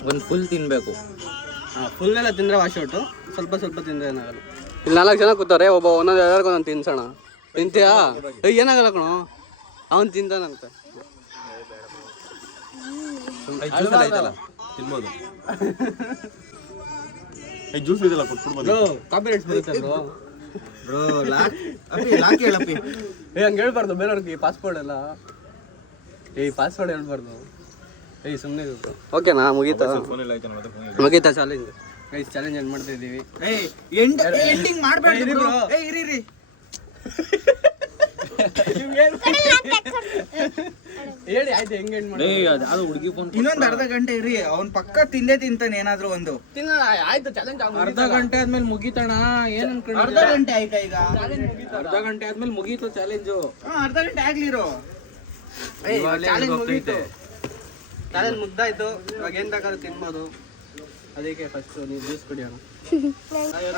ಒಂದು ಫುಲ್ ತಿನ್ನಬೇಕು. ಫುಲ್ ಎಲ್ಲ ತಿಂದರೆ ವಾಶ್ ಔಟು, ಸ್ವಲ್ಪ ಸ್ವಲ್ಪ ತಿಂದರೆ ಏನಾಗಲ್ಲ. ಇಲ್ಲಿ 4 ಜನ ಕೂತಾರೆ, ಒಬ್ಬ ಒಂದೊಂದು ಎಲ್ಲರಿಗೂ ಒಂದೊಂದು ತಿನ್ಸೋಣ. ತಿಂತೀಯಾ? ಏನಾಗಲ್ಲ ಕಣೋ, ಅವನು ತಿಂತಾನಂತ. ತಿನ್ಬೋದು. ಜ್ಯೂಸ್ ಇದೆಲ್ಲ ಕೊಟ್ಬಿಡ್ಬೋದು. ಕಾಪಿ ರೈಟ್ಸ್ ಬರುತ್ತೆ ಬ್ರೋ. ಬ್ರೋ ಲಾಕ್ ಹೇಳಪ್ಪಿ. ಹಂಗೆ ಹೇಳ್ಬಾರ್ದು ಬೇರೆಯವ್ರಿಗೆ ಪಾಸ್ಪೋರ್ಟ್ ಎಲ್ಲ. ಪಾಸ್ವರ್ಡ್ ಹೇಳ್ಬಾರ್ದು. ಸುಮ್ಮನೆ ಓಕೆನಾ? ಮುಗೀತಾ ಚಾಲೆಂಜ್? ಗೈಸ್ ಚಾಲೆಂಜ್ ಎಂಡ್ ಮಾಡ್ತಾ ಇದ್ದೀವಿ. ಎಂಡಿಂಗ್ ಮಾಡ್ಬೇಡಿ ಬ್ರೋ. ಇರಿ ಹೇಳಿ ಆಯ್ತು, ಹೆಂಗೆ ಎಂಡ್ ಮಾಡಿ? ಅದು ಹುಡುಗಿ ಫೋನ್ ಇನ್ನೊಂದು ಅರ್ಧ ಗಂಟೆ ಇರಿ, ಅವ್ನ್ ಪಕ್ಕ ತಿಂದೇ ತಿಂತಾನೆ ಏನಾದ್ರೂ ಒಂದು. ಆಯ್ತು ಚಾಲೆಂಜ್. ಅರ್ಧ ಗಂಟೆ ಆದ್ಮೇಲೆ ಮುಗೀತಣ. ಏನ್ ಅನ್ಕೊಂಡು ಅರ್ಧ ಗಂಟೆ ಆಯ್ತಾ ಈಗ? ಅರ್ಧ ಗಂಟೆ ಆದ್ಮೇಲೆ ಮುಗೀತು ಚಾಲೆಂಜು. ಅರ್ಧ ಗಂಟೆ ಆಗ್ಲಿರೋ. ಚಾಲೆಂಜ್ ಮುಗೀತು. ಚಾಲೆಂಜ್ ಮುಗ್ದಾಯ್ತು. ಇವಾಗ ಏನ್ ಬೇಕಾದ್ರೂ ತಿನ್ಬೋದು. ಅದಕ್ಕೆ ಫಸ್ಟ್ ನೀವು ಜ್ಯೂಸ್ ಕುಡಿಯೋಣ.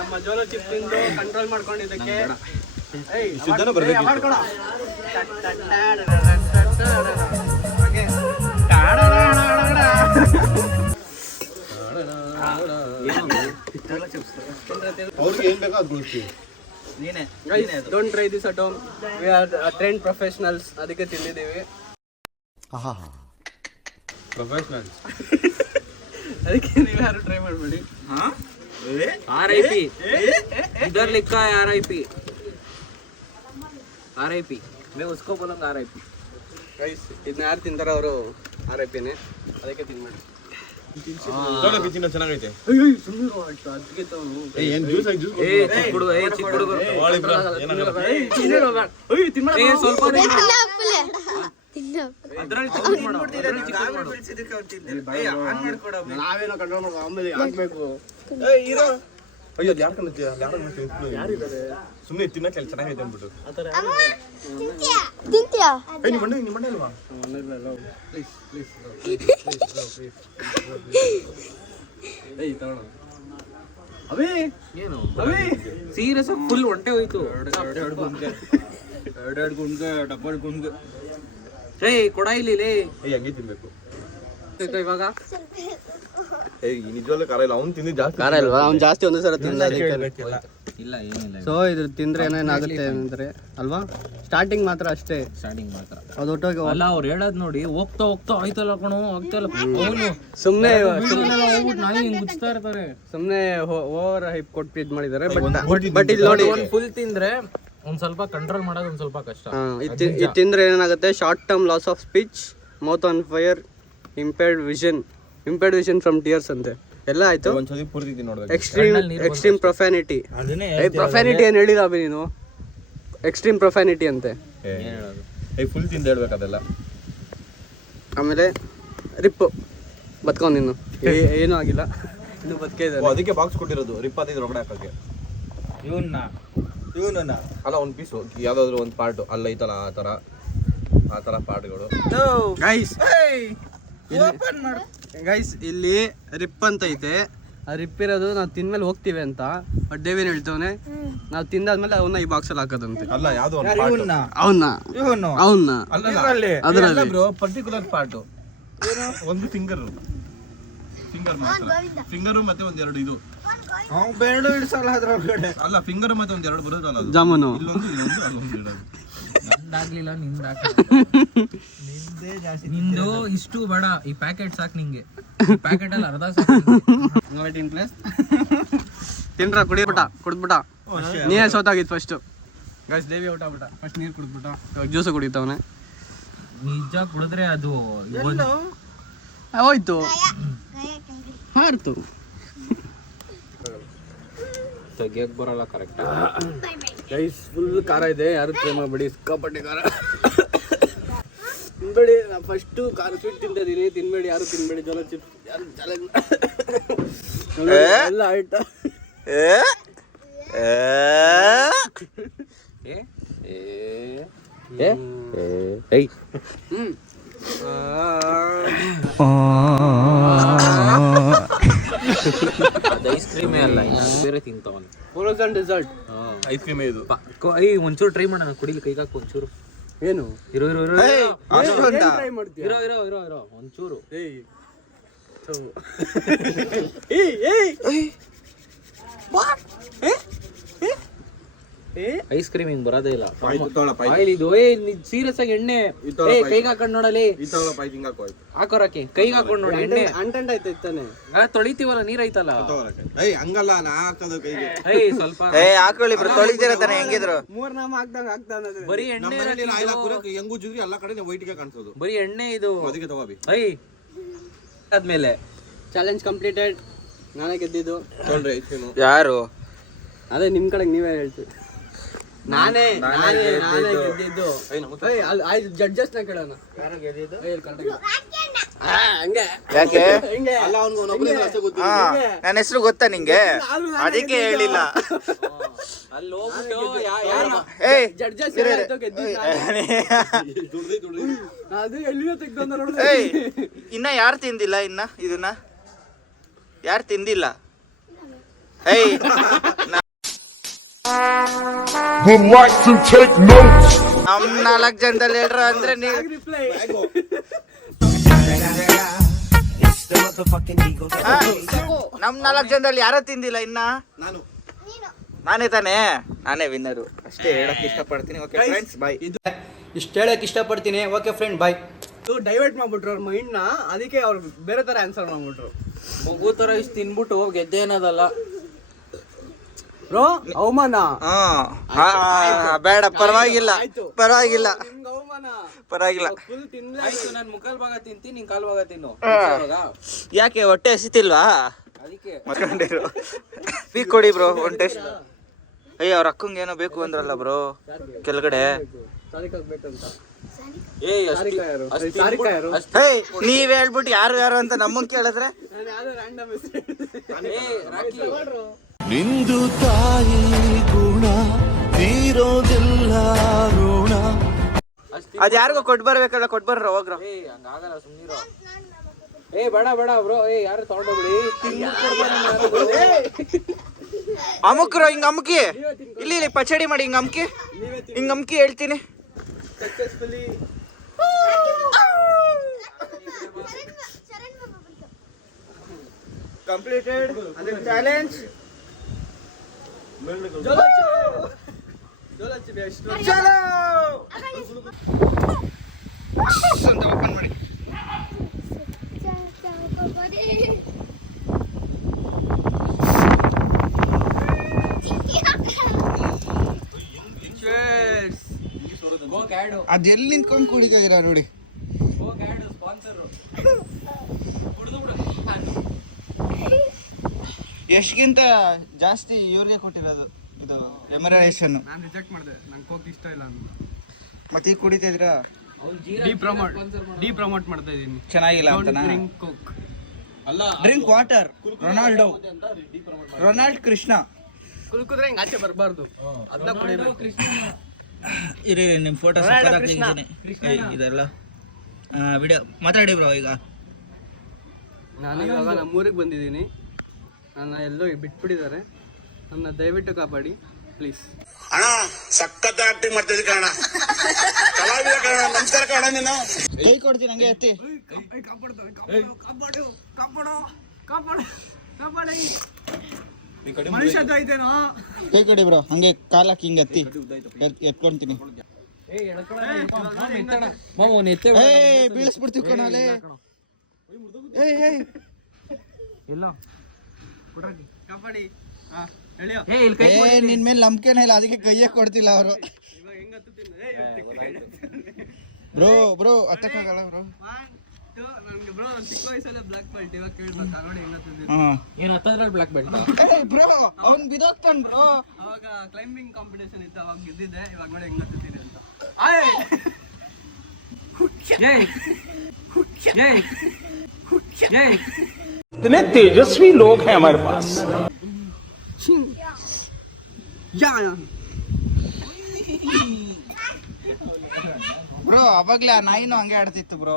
ನಮ್ಮ ಜೋಲೋ ಚಿಪ್ ತಿಂದು ಕಂಟ್ರೋಲ್ ಮಾಡ್ಕೊಂಡಿದ್ದಕ್ಕೆ ಮಾಡ್ಕೊಳ. Don't try this at home. We are trained professionals. ಅದಕ್ಕೆ ತಿಂದಿದ್ದೀವಿ. ಪ್ರೊಫೆಷನಲ್ಸ್. ಅದಕ್ಕೆ ನೀವು ಯಾರು ಟ್ರೈ ಮಾಡಬೇಡಿ. RIP इधर लिखा है RIP मैं उसको बोलूंगा RIP. ಗೈಸ್ ಇದನ್ನ ಯಾರು ತಿಂತಾರೋ ಅವರು RIPನೇ. ಅದಕ್ಕೆ ತಿನ್ಬೇಡಿ. ಚೆನ್ನಾಗೈತೆ. ನಾವೇನೋ ಕಂಟ್ರೋಲ್ ಮಾಡ್ಕೊ ಆಮೇಲೆ ಆಗ್ಬೇಕು. ಸುಮ್ಮನೆ ತಿನ್ನಕ್ಕೆ ಚೆನ್ನಾಗೈತೆ ಅಂದ್ಬಿಟ್ಟು. ಸೀರಿಯಸ್ ಫುಲ್ ಹೊಂಟೆ ಹೋಯ್ತು. ಎರಡೆರಡು ಗುಂಡ್ಗೆ ಡಬ್ಬಲ್ ಗುಂಡ್ಗೆ. ರೇ ಕೊಡ ಇಲ್ಲಿ ಲೇ. ಹಂಗೆ ತಿನ್ಬೇಕು. ಇವಾಗ ನಿಜವಾಗ್ಲೂ ಖಾರ ಇಲ್ಲ. ಅವ್ನು ತಿಂದು ಜಾಸ್ತಿ ಖಾರ ಇಲ್ವಾ? ಅವ್ನು ಜಾಸ್ತಿ ಒಂದೇ ಸಲ ತಿಂದ. ಇಲ್ಲ ಏನಿಲ್ಲ. ಸೊ ಇದ್ರ ತಿಂದ್ರೆ ಏನೇನಾಗುತ್ತೆ ಅಂದ್ರೆ ಅಲ್ವಾ, ಸ್ಟಾರ್ಟಿಂಗ್ ಮಾತ್ರ ಅಷ್ಟೇ. ಸ್ಟಾರ್ಟಿಂಗ್ ಮಾತ್ರ ಅದು ಒಟ್ಟೋಗಿ ಅಲ್ಲ ಅವ್ರು ಹೇಳೋದ್ ನೋಡಿ. ಹೋಗ್ತಾ ಹೋಗ್ತಾ ಆಯ್ತಲ್ಲ ಕಣೋ ಆಗ್ತಲ್ಲ. ಅವನು ಸುಮ್ಮನೆ ಹೋಗ್ಬಿಟ್ಟು ನಾನೇ ಹಿಂಗ್ ಗುಚ್ತಾ ಇರ್ತಾರೆ. ಸುಮ್ಮನೆ ಓವರ್ ಹೈಪ್ ಕೊಟ್ಟು ಇದು ಮಾಡಿದ್ದಾರೆ. ಬಟ್ ಇಲ್ಲಿ ನೋಡಿ, ಫುಲ್ ತಿಂದ್ರೆ ಒಂದ್ ಸ್ವಲ್ಪ ಕಂಟ್ರೋಲ್ ಮಾಡೋದು ಒಂದ್ ಸ್ವಲ್ಪ ಕಷ್ಟ. ಇದು ತಿಂದ್ರೆ ಏನಾಗುತ್ತೆ, short term loss of speech, mouth on fire, impaired vision from tears ಅಂತೆ. ಎಲ್ಲ ಆಯ್ತು. ಒಂದ್ಸತಿ ಪೂರ್ತಿ ನೋಡ್ಬೇಕು. ಎಕ್ಸ್ಟ್ರೀಮ್ ಪ್ರೊಫ್ಯಾನಿಟಿ. ಪ್ರೊಫ್ಯಾನಿಟಿ ಏನು ಹೇಳಿಲ್ಲ ಅಭಿ ನೀನು? ಎಕ್ಸ್ಟ್ರೀಮ್ ಪ್ರೊಫ್ಯಾನಿಟಿ ಅಂತೆ. ಫುಲ್ ತಿಂದು ಹೇಳ್ಬೇಕು ಅದೆಲ್ಲ. ಆಮೇಲೆ ರಿಪ್ಪು ಬತ್ಕೊಂಡು ನೀನು ಏನೂ ಆಗಿಲ್ಲ, ಇನ್ನು ಬದುಕೇ ಇದೆ. ಅದಕ್ಕೆ ಬಾಕ್ಸ್ ಕೊಟ್ಟಿರೋದು ರಿಪ್ ಅದಿದ್ರೆ ಒಳಗಡೆ ಹಾಕಕ್ಕೆ. ಇವನನ್ನ ಅಲ್ಲ ಒಂದು ಪೀಸು ಯಾವ್ದಾದ್ರು ಒಂದು ಪಾರ್ಟ್ ಅಲ್ಲ ಐತಲ್ಲ ಆ ಥರ ಪಾರ್ಟ್ಗಳು. ಗೈಸ್ ಇಲ್ಲಿ ರಿಪ್ ಅಂತ ಐತೆ. ಆ ರಿಪ್ ಇರೋದು ನಾವು ತಿಂದ್ಮೇಲೆ ಹೋಗ್ತೀವಿ ಅಂತ. ಬಟ್ ದೇವೇನ್ ಹೇಳ್ತವನೆ ನಾವು ತಿಂದಾದ್ಮೇಲೆ ಅವನ್ನ ಈ ಬಾಕ್ಸಲ್ಲಿ ಹಾಕೋದಂತೆ. ಅಲ್ಲ ಯಾವ್ದೋ ಒಂದು ಪಾರ್ಟ್ ಅವನ್ನ ಅದರಲ್ಲಿ ಬ್ರೋ ಪರ್ಟಿಕ್ಯುಲರ್ ಪಾರ್ಟ್ ಒಂದು ಫಿಂಗರು ಮತ್ತೆ ಒಂದೆರಡು ಇದು ಬೆರಳು ಇಡ್ಸಲ್ಲ ಅದ್ರೊಳಗಡೆ. ಅಲ್ಲ ಫಿಂಗರ್ ಮತ್ತೆ ಒಂದೆರಡು ಬರೋದಲ್ಲ ಅದು. ಜಾಮೂನು ಇಲ್ಲೊಂದು ಅಲ್ಲೊಂದು ಇಡೋದು. ನಂದಾಗ್ಲಿಲ್ಲ ನಿಂದು ಇಷ್ಟು ಬೇಡ. ಈ ಪ್ಯಾಕೆಟ್ ಸಾಕು ನಿಂಗೆ. ಪ್ಯಾಕೆಟ್ ಅಲ್ಲಿ ಅರ್ಧ ಸಾಕು. ತಿನ್ರ ಕುಡಿದ್ಬಿಟ್ಟ. ನೀನೇ ಸೋತಾಗಿತ್ತು ಫಸ್ಟ್. ಗೈಸ್ ದೇವಿ ಔಟ್ ಆಗ್ಬಿಟ್ಟ. ಫಸ್ಟ್ ನೀರು ಕುಡಿದ್ಬಿಟ್ಟ. ಇವಾಗ ಜ್ಯೂಸು ಕುಡಿತಾವನೆ. ನಿಜ ಕುಡಿದ್ರೆ ಅದು ಹೋಯ್ತು, ಮಾರ್ತು. ತೆಗಿಯಕ್ ಬರಲ್ಲ ಕರೆಕ್ಟ್. ಗೈಸ್ ಫುಲ್ ಖಾರ ಇದೆ, ಯಾರು ಟ್ರೈ ಮಾಡಬೇಡಿ. ಸಿಕ್ಕಾಪಟ್ಟೆ ಖಾರ ತಿನ್ಬೇಡಿ. ನಾನು ಫಸ್ಟು ಖಾರ ಸ್ವೀಟ್ ತಿಂತಿದ್ದೀನಿ. ತಿನ್ಬೇಡಿ, ಯಾರು ತಿನ್ಬೇಡಿ. ಜೋಲೋ ಚಿಪ್ಸ್ ಯಾರು ಚಾಲೆಂಜ್ ಎಲ್ಲ ಆಯ್ತಾ? ಅದು ಐಸ್ ಕ್ರೀಮೇ ಅಲ್ಲ, ಬೇರೆ ತಿಂತಾವನ್. ಫ್ರೋಸನ್ ಡೆಸರ್ಟ್ ಐಸ್ ಕ್ರೀಮ್ ಇದು. ಒಂಚೂರು ಟ್ರೈ ಮಾಡೋಣ. ಕುಡಿಲಿ ಕೈಗಾಕ ಒಂಚೂರು. ಏನು ಇರೋ ಟ್ರೈ ಮಾಡ್ತೀಯ? ಇರೋ ಒಂಚೂರು. ಐಸ್ ಕ್ರೀಮ್ ಹಿಂಗ್ ಬರೋದೇ ಇಲ್ಲ. ಆಯ್ತು ತೊಗೊಳ ಪಾಯ್ ಆಯಿಲ್ ಇದು. ಸೀರಿಯಸ್ ಆಗಿ ಎಣ್ಣೆ ಕೈಗೆ ಹಾಕೊಂಡ್ ನೋಡಲಿ. ಈ ತೊಗೊಳ ಪಾಯ್ ಹಿಂಗ ಹಾಕೋ ಹಾಕೋರಕ್ಕೆ ಕೈಗೆ ಹಾಕೊಂಡ್ ನೋಡಿ ಎಣ್ಣೆ ಅಂಟಂಟ್ ಆಯ್ತು ಇತ್ತಾನೆ. ತೊಳಿತೀವಲ್ಲ ನೀರ್ ಐತಲ್ಲ. ಏಯ್ ಹಂಗಲ್ಲ ನಾ ಹಾಕೋದು ಕೈಗೆ. ಸ್ವಲ್ಪ ಹಾಕೊಳ್ಳಿ ಬ್ರೋ, ತೊಳಿತೀರ ತಾನೆ ಹೆಂಗಿದ್ರು. 3 ನಾಮ ಹಾಕ್ದಂಗ ಆಗ್ತಾನೆ. ಬರೀ ನಮ್ಮ ಎಣ್ಣೆ ಮನೆಯಲ್ಲಿ ಆಯಿಲ್ ಹಾಕೋರೆ ಹೆಂಗು ಜುಗ್ರಿ ಎಲ್ಲ ಕಡೆ ವೈಟ್ ಗೆ ಕಾಣಿಸೋದು. ಬರೀ ಎಣ್ಣೆ ಇದು. ಅದಕ್ಕೆ ತಗೋಬಿ. ಆದ್ಮೇಲೆ ಚಾಲೆಂಜ್ ಕಂಪ್ಲೀಟೆಡ್. ನಾನೇ ಗೆದ್ದಿದ್ದು. ತೊಗೊಂಡ್ರೆ ಐಸ್ ಕ್ರೀಮ್. ಯಾರು? ಅದೇ ನಿಮ್ ಕಡೆಗೆ ನೀವೇ ಹೇಳ್ತೀವಿ. ನಾನೇ ಗೆದ್ದಿದ್ದು. ಆಯ್ತು ಜಡ್ಜಸ್ ನ ಕೇಳೋಣ. ಯಾರು ಗೆದ್ದಿದ್ದು? ಹಂಗೆ ಯಾಕೆ? ಅಲ್ಲ ಅವನಿಗೆ ಒಬ್ಬನೇ ಅಷ್ಟೇ ಗೊತ್ತಿಲ್ಲ. ನನ್ನ ಹೆಸರು ಗೊತ್ತಾ ನಿಂಗೆ? ಅದಕ್ಕೆ ಹೇಳಿಲ್ಲ. ಅಲ್ಲಿ ಹೋಗ್ಬಿಟ್ಟು ಏಯ್ ಜಡ್ಜಸ್ ಗೆದ್ದಿದ್ದು. ಅದು ಎಲ್ಲಿಂದ ತೆಗ್ದು ನೋಡಿ. ಏಯ್ ಇನ್ನ ಯಾರು ತಿಂದಿಲ್ಲ? ಇನ್ನ ಇದನ್ನ ಯಾರು ತಿಂದಿಲ್ಲ? ಏಯ್ would like to take notes. ನಮ್ 4 ಜನದಲ್ಲಿ ಹೇಳ್ರ ಅಂದ್ರೆ ನೀವು ನಮ್ 4 ಜನದಲ್ಲಿ ಯಾರೋ ತಿಂದಿಲ್ಲ ಇನ್ನ. ನಾನೇ ತಾನೇ, ನಾನೇ ವಿನ್ನರು ಅಷ್ಟೇ ಹೇಳಕ್ ಇಷ್ಟಪಡ್ತೀನಿ. Okay friends bye. ಇಷ್ಟು ಹೇಳಕ್ ಇಷ್ಟಪಡ್ತೀನಿ. Okay friend bye. ಡೈವರ್ಟ್ ಮಾಡ್ಬಿಟ್ರು ಅವ್ರ ಮೈಂಡ್ ನ, ಅದಕ್ಕೆ ಅವ್ರು ಬೇರೆ ತರ ಆನ್ಸರ್ ಮಾಡ್ಬಿಟ್ರು. ಮಗು ತರ ಇಷ್ಟು ತಿನ್ಬಿಟ್ಟು ಗೆದ್ದೆ ಅನ್ನೋದಲ್ಲ ಬ್ರೋ, ಅವಮಾನ. ಬೇಡ, ಪರವಾಗಿಲ್ಲ ಪರವಾಗಿಲ್ಲ ಅವಮಾನ ಪರವಾಗಿಲ್ಲ. ಫುಲ್ ತಿನ್ಲೇ. ಆಯ್ತು, ನಾನು ಮುಕ್ಕಾಲ್ ಭಾಗ ತಿಂತೀನಿ, ನೀನ್ ಕಾಲ್ ಭಾಗ ತಿನ್ನು. ಯಾಕೆ ಹೊಟ್ಟೆ ಹಸಿತಿಲ್ವಾ? ಅದಕ್ಕೆ ಮತ್ಕೊಂಡಿರು. ಪೀ ಕೊಡಿ ಬ್ರೋ ಒಂದು ಟೆಸ್ಟ್. ಅಯ್ಯ ಅವ್ರ ಅಕ್ಕಂಗೆ ಏನೋ ಬೇಕು ಅಂದ್ರಲ್ಲ ಬ್ರೋ ಕೆಳಗಡೆ. ನೀವ್ ಹೇಳ್ಬಿಟ್ಟು ಯಾರು ಯಾರು ಅಂತ ನಮ್ಮಂಗ್ ಕೇಳಿದ್ರೆ ನಿಂದು ತಾಯಿ ಗುಣ ತೀರೋದಿಲ್ಲ ಋಣ. ಅದ್ ಯಾರಿಗೋ ಕೊಟ್ ಬರ್ಬೇಕಲ್ಲ, ಕೊಟ್ ಬರ್ರ ಹೋಗ್ರ. ಹಂಗಾಗಲ್ಲ, ಸುಮ್ಮನಿರೋ. ಬೇಡ ಬೇಡ ಬ್ರೋ, ಯಾರು ತಗೊಂಡೋಗ್ಬಿಡಿ. ಅಮುಕ್ರು ಹಿಂಗ್ ಅಮ್ಕಿ, ಇಲ್ಲಿ ಇಲ್ಲಿ ಪಚಡಿ ಮಾಡಿ ಹಿಂಗ್ ಅಮ್ಕಿ, ಹಿಂಗ್ ಅಮ್ಕಿ ಹೇಳ್ತೀನಿ. Successfully completed challenge. ಚಲೋ ಅಂತ ಓಪನ್ ಮಾಡಿ. ಅದ್ ಎಲ್ಲಿ ನಿಂತ್ಕೊಂಡ್ ಕುಡಿತಾ ಇದೀರಾ ನೋಡಿ. ಎಷ್ಟ್ಗಿಂತ ಜಾಸ್ತಿ ಇವ್ರಿಗೆ ಕೊಟ್ಟಿರೋದು ಇದು ಎಮರೇಷನ್. ನಾನು ರಿಜೆಕ್ಟ್ ಮಾಡಿದೆ, ನಂಗೆ ಕೋಕ್ ಇಷ್ಟ ಇಲ್ಲ ಅಂತ. ಮತ್ತೆ ಈಗ ಕುಡಿತಾ ಇದ್ರಾ? ಡಿ-ಪ್ರಮೋಟ್ ಮಾಡ್ತಾ ಇದೀನಿ. ಚೆನ್ನಾಗಿಲ್ಲ ಅಂತನಾ? ಡ್ರಿಂಕ್ ಕೋಕ್ ಅಲ್ಲ, ಡ್ರಿಂಕ್ ವಾಟರ್. ರೊನಾಲ್ಡ್ ಕೃಷ್ಣ ಕುಲ್ಕುದ್ರೆ ಹಿಂಗೆ ಆಚೆ ಬರಬಾರ್ದು. ಅದನ್ನ ಕುಡಿಬೇಕು. ಇರಿ ನಿಮ್ಮ ಫೋಟೋ ಇದೆಲ್ಲ ವಿಡಿಯೋ ಮಾತಾಡಿ ಬ್ರೋ. ಈಗ ನಾನು ಇವಾಗ ನಮ್ಮೂರಿಗೆ ಬಂದಿದ್ದೀನಿ. ನನ್ನ ಎಲ್ಲೋ ಬಿಟ್ಬಿಟ್ಟಿದ್ದಾರೆ. ನನ್ನ ದಯವಿಟ್ಟು ಕಾಪಾಡಿ ಪ್ಲೀಸ್. ಅಣ್ಣ ಸಖತ್ ಆಕ್ಟಿಂಗ್ ಮಾಡ್ತಿದ್ದೆ ಕಣ. ಕಲಾವಿದ ಕಣ. ನಮಸ್ಕಾರ ಕಣ. ನೀನು ಕೈ ಕೊಡ್ತೀನಿ ಹಂಗೆ ಎತ್ತಿ. ಕೈ ಕೊಡಿ ಬ್ರೋ, ಹಂಗೆ ಕಾಲಕ್ಕೆ ಹಿಂಗೆ ಎತ್ತಿ ಎತ್ಕೊಂತೀನಿ. ಬೀಳಿಸ್ಬಿಡ್ತೀವಿ ಕಣಲೆ. ನಿನ್ ಮೇಲೆ ನಂಬಿಕೆನೇ ಇಲ್ಲ, ಅದಕ್ಕೆ ಕೈಯೇ ಕೊಡ್ತಿಲ್ಲ ಅವರು. ಬ್ರೋ ಬ್ರೋ ಅತ್ತಕ್ಕಾಗಲ್ಲ ಬ್ರೋ. ಚಿಕ್ಕ ವಯಸ್ಸಲ್ಲೇ ಬ್ಲಾಕ್ ಬೆಲ್ಟ್. ಇವಾಗ ಕೇಳ್ಬೇಕು ನೋಡಿ ಹೆಂಗತ್ತಿದ್ದೀನಿ. ಏನು 10 ಬ್ಲಾಕ್ ಬೆಲ್ಟ್ ಬ್ರೋ ಅವ್ನು ಬಿದೋಗ್ತಾನ್ ಬ್ರೋ. ಅವಾಗ ಕ್ಲೈಂಬಿಂಗ್ ಕಾಂಪಿಟೇಷನ್ ಇತ್ತು, ಅವಾಗ ಗೆದ್ದಿದ್ದೆ. ಇವಾಗ ನೋಡಿ ಹೆಂಗತ್ತಿದ್ದೀನಿ ಅಂತ. इतने तेजस्वी लोग हैं हमारे पास. ಬ್ರೋ ಅವಾಗ್ಲೇ ಆ ನಾಯಿನೂ ಹಂಗೆ ಆಡ್ತಿತ್ತು ಬ್ರೋ.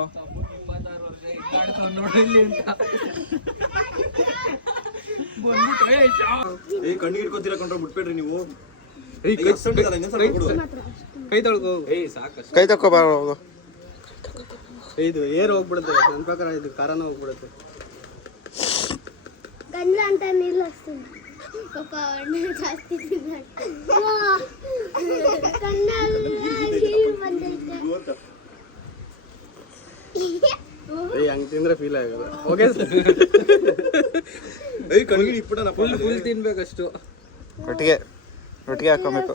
ಕಣ್ಣಿಗೆ ಇಟ್ಕೊತೀರಾ ಕಂಡ್ರೆ ಬಿಟ್ಬೇಡ್ರಿ ನೀವು. ಕೈ ತೊಳ್ಕೊ. ಕೈ ತಕೋಬಾರ್ದು. ಇದು ಏರ್ ಹೋಗ್ಬಿಡುತ್ತೆ. ನನ್ನ ಪ್ರಕಾರ ಇದು ಕಾರಣ ಹೋಗ್ಬಿಡುತ್ತೆ. ಪಾಪ ಹಣ್ಣು ಜಾಸ್ತಿ ತಿನ್ನಕ್ಕೆ ಕಣ್ಣಲ್ಲಿ ನೀರು ಬಂದೈತೆ ಹಂಗೆ ತಿಂದ್ರೆ ಫೀಲ್ ಆಗೋದು ಓಕೆ ಕಣ್ಗಿಡಿ ಇಪ್ಪಡ ಫುಲ್ ತಿನ್ಬೇಕಷ್ಟು ಒಟ್ಟಿಗೆ ಒಟ್ಟಿಗೆ ಹಾಕೋಬೇಕು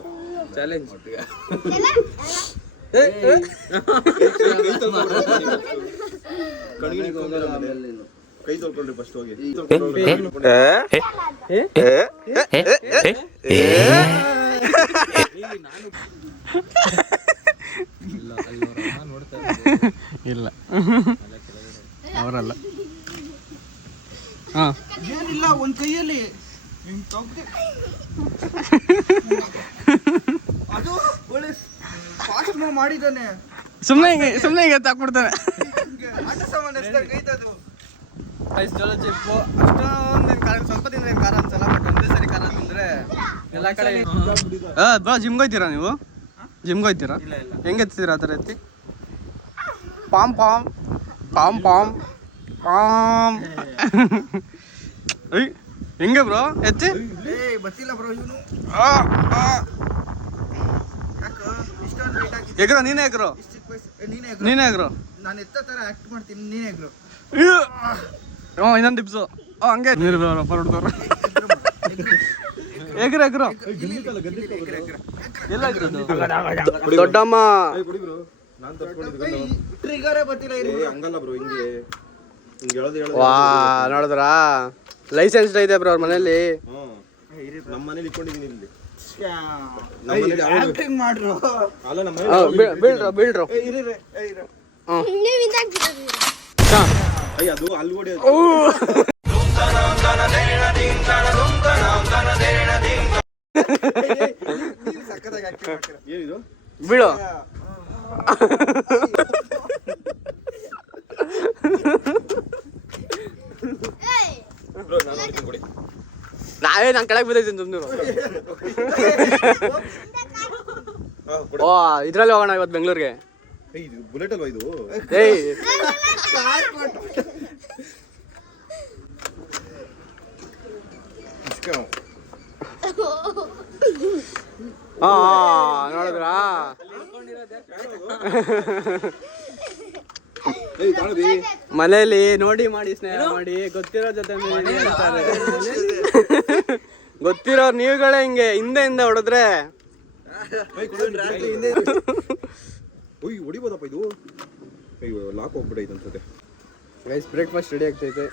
ಚಾಲೆಂಜ್ ಕಣ್ಗಿಡಿ ಕೈ ತೊಳ್ಕೊಂಡ್ರಿ ಫಸ್ಟ್ ಹೋಗಿ ಇಲ್ಲ ಅವರಲ್ಲ ಹಾಂ ಏನಿಲ್ಲ ಒಂದ್ ಕೈಯಲ್ಲಿ ಹಿಂಗ್ ತಗ್ದು ಅದು ಒಳ್ಳೆ ಫಾಸ್ಟ್ ಮೂವ್ ಮಾಡಿದ್ದಾನೆ. ಸುಮ್ಮನೆ ಹಿಂಗೆ ತಾಕ್ಬಿಡ್ತಾನೆ ಆಟ ಸಾಮಾನು ಎಸ್ದಾಗ ಕೈತದು. ಐಸ್ ಜೋಳ ಚಿಪ್ಪು ಅಷ್ಟೊಂದು ಖಾರ ಸ್ವಲ್ಪ ತಿಂದ್ರೆ ಖಾರ ಅನ್ಸಲ್ಲ ಬಟ್ ಒಂದೇ ಸರಿ ಖಾರ ತಿಂದ್ರೆ ಎಲ್ಲ ಕಡೆ ಬ್ರೋ ಜಿಮ್ಗೆ ಹೋಗ್ತೀರಾ ನೀವು ಜಿಮ್ಗೆ ಹೋಗ್ತೀರಾ ಹೆಂಗೆ ಎತ್ತೀರಾ ಆ ಥರ ಎತ್ತಿ palm palm palm palm palm I ಹೆಂಗೆ ಬ್ರೋ ಎತ್ತಿ ಗೊತ್ತಿಲ್ಲ ಬ್ರೋ ಇವನು ಇಷ್ಟೊಂದು ವೇಟ್ ಆಗಿದೆ. ಎಗ್ರೋ ನೀನೇ ಎಗ್ರೋ ಇಷ್ಟು ಚಿಕ್ಕ ವಯಸ್ಸು ನೀನೇ ನೀನೇ ಎಗ್ರೋ ನಾನು ಎತ್ತ ತರ ಆಕ್ಟ್ ಮಾಡ್ತೀನಿ, ನೀನೇ ಎಗ್ರು. ಹ್ಞೂ ಇನ್ನೊಂದು ಟಿಪ್ಸು ಹಂಗೆ ನೀರು ಹೊರಡ್ದವ್ರು ಎಗ್ರು ಎಗ್ರು ಎಲ್ಲ ದೊಡ್ಡಮ್ಮ ನಾನು ತಪ್ಪಿಕೊಂಡಿದ್ದು ಟ್ರಿಗರೇ ಗೊತ್ತಿಲ್ಲ ಹಂಗಲ್ಲ ಬ್ರೋ ಹಿಂಗೆ ಹಿಂಗೆ ಹೇಳೋದು ವಾ ನೋಡಿದ್ರಾ ಲೈಸೆನ್ಸ್ ಐತೆ ಬ್ರೋ ಅವ್ರ ಮನೇಲಿ ನಮ್ಮ ಮನೇಲಿ ಇಟ್ಕೊಂಡಿದ್ದೀನಿ ಇಲ್ಲಿ ಆಕ್ಟಿಂಗ್ ಮಾಡ್ರು. ಅಲ್ಲ ನಮ್ಮ ಮನೇಲಿ ಬೀಳ್ರು ನೀವು ಇದಾಗ್ಬಿಟ್ಟಿದ್ದೀರಿ. ಅಯ್ಯ ಅದು ಅಲ್ಲಿ ಓಡಿ ಸಕ್ಕತ್ತಾಗಿ ಆಕ್ಟಿಂಗ್ ಮಾಡ್ತೀರಾ. ಏನಿದು ಬೀಳು ಏಯ್ ಬ್ರೋ ನಾನು ಮಾಡ್ತೀನಿ ಕೊಡಿ ನಾನು ಕೆಳಗೆ ಬಿದ್ದೈತೀನಿ ಸುಮ್ಮನೆ ಓ ಇದ್ರಲ್ಲಿ ಹೋಗೋಣ ಇವತ್ತು ಬೆಂಗಳೂರಿಗೆ ಇದು ಬುಲೆಟ್ ಅಲ್ವಾ ಇದು ಏಯ್ ಹಾ ನೋಡಿದ್ರಾ ಮನೇಲಿ ನೋಡಿ ಮಾಡಿ ಸ್ನೇಹ ಮಾಡಿ ಗೊತ್ತಿರೋ ಜೊತೆ ಹೇಳ್ತಾರೆ ಗೊತ್ತಿರೋ ನೀವುಗಳೇ ಹಿಂಗೆ ಹಿಂದೆ ಹೊಡೆದ್ರೆ ಹೊಡಿಬೋದಪ್ಪ ಇದು ಅಯ್ಯೋ ಲಾಕ್ ಹೋಗ್ಬಿಟ್ಟೈತೆ ಅನ್ಸುತ್ತೆ ಗೈಸ್ ಬ್ರೇಕ್ಫಾಸ್ಟ್ ರೆಡಿ ಆಗ್ತೈತೆ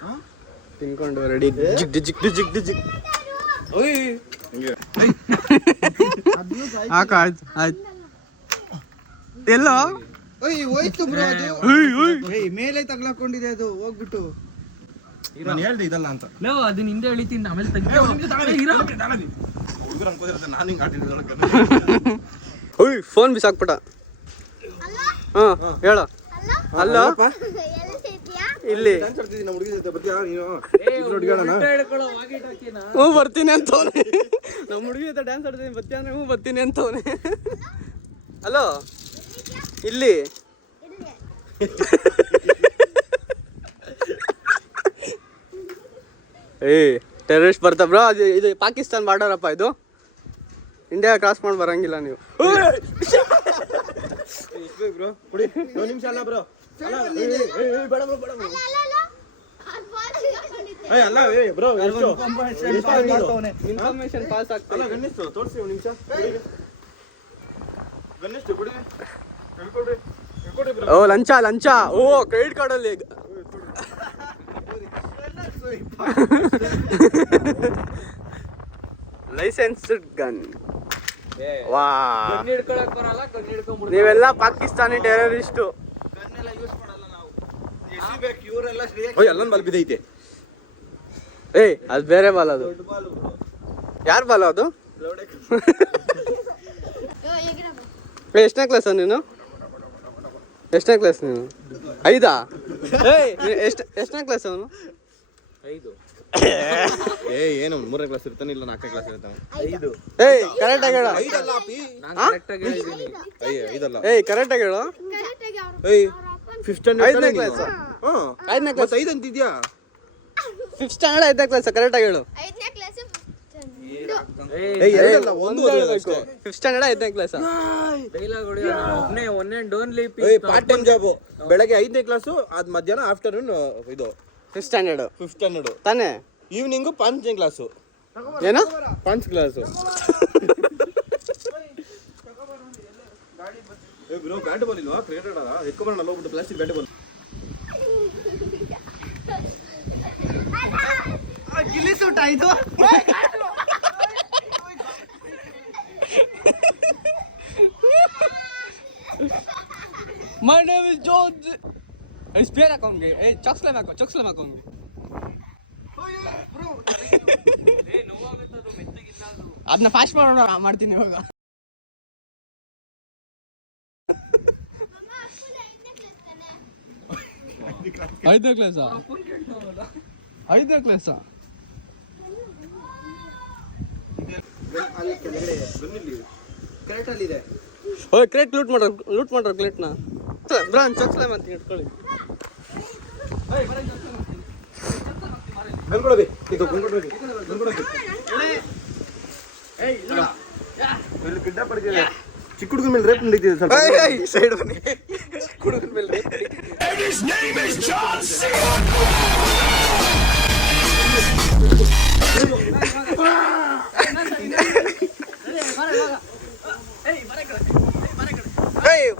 ತಿನ್ಕೊಂಡು ರೆಡಿ ಜಿಗ್ ಜಿಗ್ ಜಿಗ್ ಜಿಗ್ ಆಯ್ತು ಆಯ್ತು ಎಲ್ಲೋ ಓಯ್ ಹೋಯ್ತು ಬ್ರೋ ಅದು. ಏಯ್ ಮೇಲೆ ತಗ್ಲಾಕೊಂಡಿದೆ ಅದು ಹೋಗ್ಬಿಟ್ಟು. ನಾನು ಹೇಳ್ದೆ ಇದಲ್ಲ ಅಂತ ಅದನ್ನ ಹಿಂದೆ ಎಳಿತೀನಿ ಆಮೇಲೆ ಹುಡುಗರು ಅನ್ಕೋದಿರುತ್ತೆ ನಾನು ಹಿಂಗೆ ಆಟಿದ್ದೆ ಓಯ್ ಫೋನ್ ಬಿಸಾಕ್ಬಿಟ್ಟ ಹಾಂ ಹೇಳ ಅಲ್ಲ ಎಲ್ಲಿ ಸೇರ್ತೀಯಾ? ಇಲ್ಲಿ ಡ್ಯಾನ್ಸ್ ಆಡ್ತಿದ್ದೀನಿ ನಮ್ಮ ಹುಡುಗಿ ಜೊತೆ ಬರ್ತೀಯಾ ನೀನು ಹುಡುಗಾಡೋಣ ಹ್ಞೂ ಬರ್ತೀನಿ ಅಂತವನೆ ನಮ್ಮ ಹುಡುಗಿ ಜೊತೆ ಡ್ಯಾನ್ಸ್ ಆಡ್ತೀನಿ ಬರ್ತೀಯ ಹ್ಞೂ ಬರ್ತೀನಿ ಅಂತವನೆ ಹಲೋ ಇಲ್ಲಿ ಇಲ್ಲಿ. ಏಯ್ ಟೆರರಿಸ್ಟ್ ಬರ್ತಾ ಬ್ರೋ ಅದು ಇದು ಪಾಕಿಸ್ತಾನ್ ಬಾರ್ಡರಪ್ಪ ಇದು ಇಂಡಿಯಾ ಕ್ರಾಸ್ ಮಾಡಿ ಬರಂಗಿಲ್ಲ ನೀವು ಬ್ರೋ ಕೊಡಿ 1 ನಿಮಿಷ ಅಲ್ಲ ಬ್ರೋ ಅಲ್ಲ ಬೇಡ ಬ್ರೋ ಬೇಡ ಬ್ರೋ ಅಲ್ಲ ಅಲ್ಲ ಆ ಬಾಲ್ ಹಿಡ್ಕೊಂಡಿದ್ದೆ. ಏ ಅಲ್ಲ ಏ ಬ್ರೋ ಎಷ್ಟು ಮಾಡ್ತವ್ನೆ. ಇನ್ಫಾರ್ಮೇಶನ್ ಪಾಸ್ ಅಲ್ಲ ಆಗ್ತಲ್ಲ ಗಣೇಶ್ ತೋರಿಸಿ 1 ನಿಮಿಷ ಗಣೇಶ್ ಕೊಡಿ ಹೇಳ್ಕೊಡ್ರಿ ಹೇಳ್ಕೊಡ್ರಿ ಬ್ರೋ ಓ ಲಂಚ ಓ ಕ್ರೆಡಿಟ್ ಕಾರ್ಡಲ್ಲಿ ಲೈಸೆನ್ಸ್ಡ್ ಗನ್ ವಾ ಹಿಡ್ಕೊಳಕ್ ಬರಲ್ಲ ಕಣ್ಣು ಹಿಡ್ಕೊಂಡ್ಬಿಡ್ತಾರೆ. ನೀವೆಲ್ಲ ಪಾಕಿಸ್ತಾನಿ ಟೆರರಿಸ್ಟು ಗನ್ನೆಲ್ಲ ಯೂಸ್ ಮಾಡಲ್ಲ ನಾವು. ಎಲ್ಲಿ ಬೇಕು ಇವರೆಲ್ಲ ಓಯ್ ಅಲ್ಲೊಂದು ಬಲ್ಬ್ ಇದೈತೆ ಏಯ್ ಅದು ಬೇರೆ ಬಾಲ್ ಅದು ಯಾರ ಬಾಲ್ ಅದು ಎಷ್ಟನೇ ಕ್ಲಾಸ್ ನೀನು ಎಷ್ಟನೇ ಕ್ಲಾಸ್ ನೀನು 5 ಏಯ್ ಎಷ್ಟನೇ ಕ್ಲಾಸ್ ಅವನು 5 ಏ ಏನು 3ನೇ ಕ್ಲಾಸ್ ಇರ್ತಾನೆ ಇಲ್ಲ 4ನೇ ಕ್ಲಾಸ್ ಇರ್ತಾನೆ 5 ಏಯ್ ಕರೆಕ್ಟಾಗಿ ಹೇಳು ಐದಲ್ಲ ಅಪ್ಪಿ ನಾನು ಕರೆಕ್ಟಾಗಿ ಹೇಳಿದ್ದೀನಿ. ಅಯ್ಯ ಐದಲ್ಲ ಏಯ್ ಕರೆಕ್ಟಾಗಿ ಹೇಳು ಕರೆಕ್ಟಾಗಿ ಅವ್ರು ಏಯ್ 5th ಸ್ಟ್ಯಾಂಡರ್ಡ್ 5ನೇ ಕ್ಲಾಸ್ ಹಾ 5ನೇ ಕ್ಲಾಸ್ 5 ಅಂತಿದ್ಯಾ 5th ಸ್ಟ್ಯಾಂಡರ್ಡ್ 5ನೇ ಕ್ಲಾಸ್ ಕರೆಕ್ಟಾಗಿ ಹೇಳು 5ನೇ ಕ್ಲಾಸ್ ಎರಡಲ್ಲ ಒಂದು ಫಿಫ್ತ್ ಸ್ಟ್ಯಾಂಡರ್ಡ್ 5ನೇ ಕ್ಲಾಸ್ ಡೈಲಾಗ್ ಒಬ್ಬನೇ ಒನ್ನೇ ಡೋನ್ಲಿ ಪಾರ್ಟ್ ಟೈಮ್ ಜಾಬ್. ಬೆಳಗ್ಗೆ 5ನೇ ಕ್ಲಾಸು, ಅದ್ ಮಧ್ಯಾಹ್ನ ಆಫ್ಟರ್ನೂನ್ ಇದು 5th ಸ್ಟ್ಯಾಂಡರ್ಡ್ 5th ಸ್ಟ್ಯಾಂಡರ್ಡ್, ತಾನೇ? ಈವ್ನಿಂಗು 5ನೇ ಕ್ಲಾಸು. ಏನು 5th class. Bro bat ball ಇಲ್ವಾ? ಕ್ರಿಕೆಟ್ ಆಡ ಎಕ್ಕೊಬರೋಣ ಹೋಗ್ಬಿಟ್ಟು ಪ್ಲಾಸ್ಟಿಕ್ ಬ್ಯಾಟ್ ಬಾಲ್. ಗಿಲ್ಲಿ ಸೂಟ ಇದು. My name is George. Spare ಹಾಕೋಂಗೆ, ಚಕ್ಸ್ಲೇಮ್ ಹಾಕೋಂಗೆ. ಅದನ್ನ ಫಾಸ್ಟ್ ಮಾಡ್ತೀನಿ ಇವಾಗ. ಐದನೇ ಕ್ಲಾಸಾ? ಅಲ್ಲಿ ಕೆಳಗಡೆ ಬನ್ನಿಲ್ಲಿ ಕರೆಕ್ಟ್ ಅಲ್ಲಿ ಇದೆ. ಓಯ್ ಕ್ರೇಟ್ ಲೂಟ್ ಮಾಡ್ರ ಕ್ರೇಟ್ನ. ಬ್ರಾನ್ ಚಕ್ಸ್ಲೇಮ್ ಅಂತ ಇಟ್ಕೊಳ್ಳಿ. ಗಂಗೊಳಬಿ ಇದು ಗಂಗೊಳಬಿ ಇಲ್ಲಿ ಗಿಡ್ಡ ಪಡ್ತಿದೆ. ಚಿಕ್ಕ ಹುಡುಗನ ಮೇಲೆ ರೇಪ್ ನಡೀತಿದೆ ಸ್ವಲ್ಪ. ಸೈಡ್ ಬನ್ನಿ. ಹುಡುಗನ ಮೇಲೆ ರೇಪ್ ನಡೀತಿದೆ.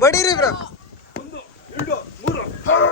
ಬಡೀರಿ ಬ್ರೋ. ಯಾರೋ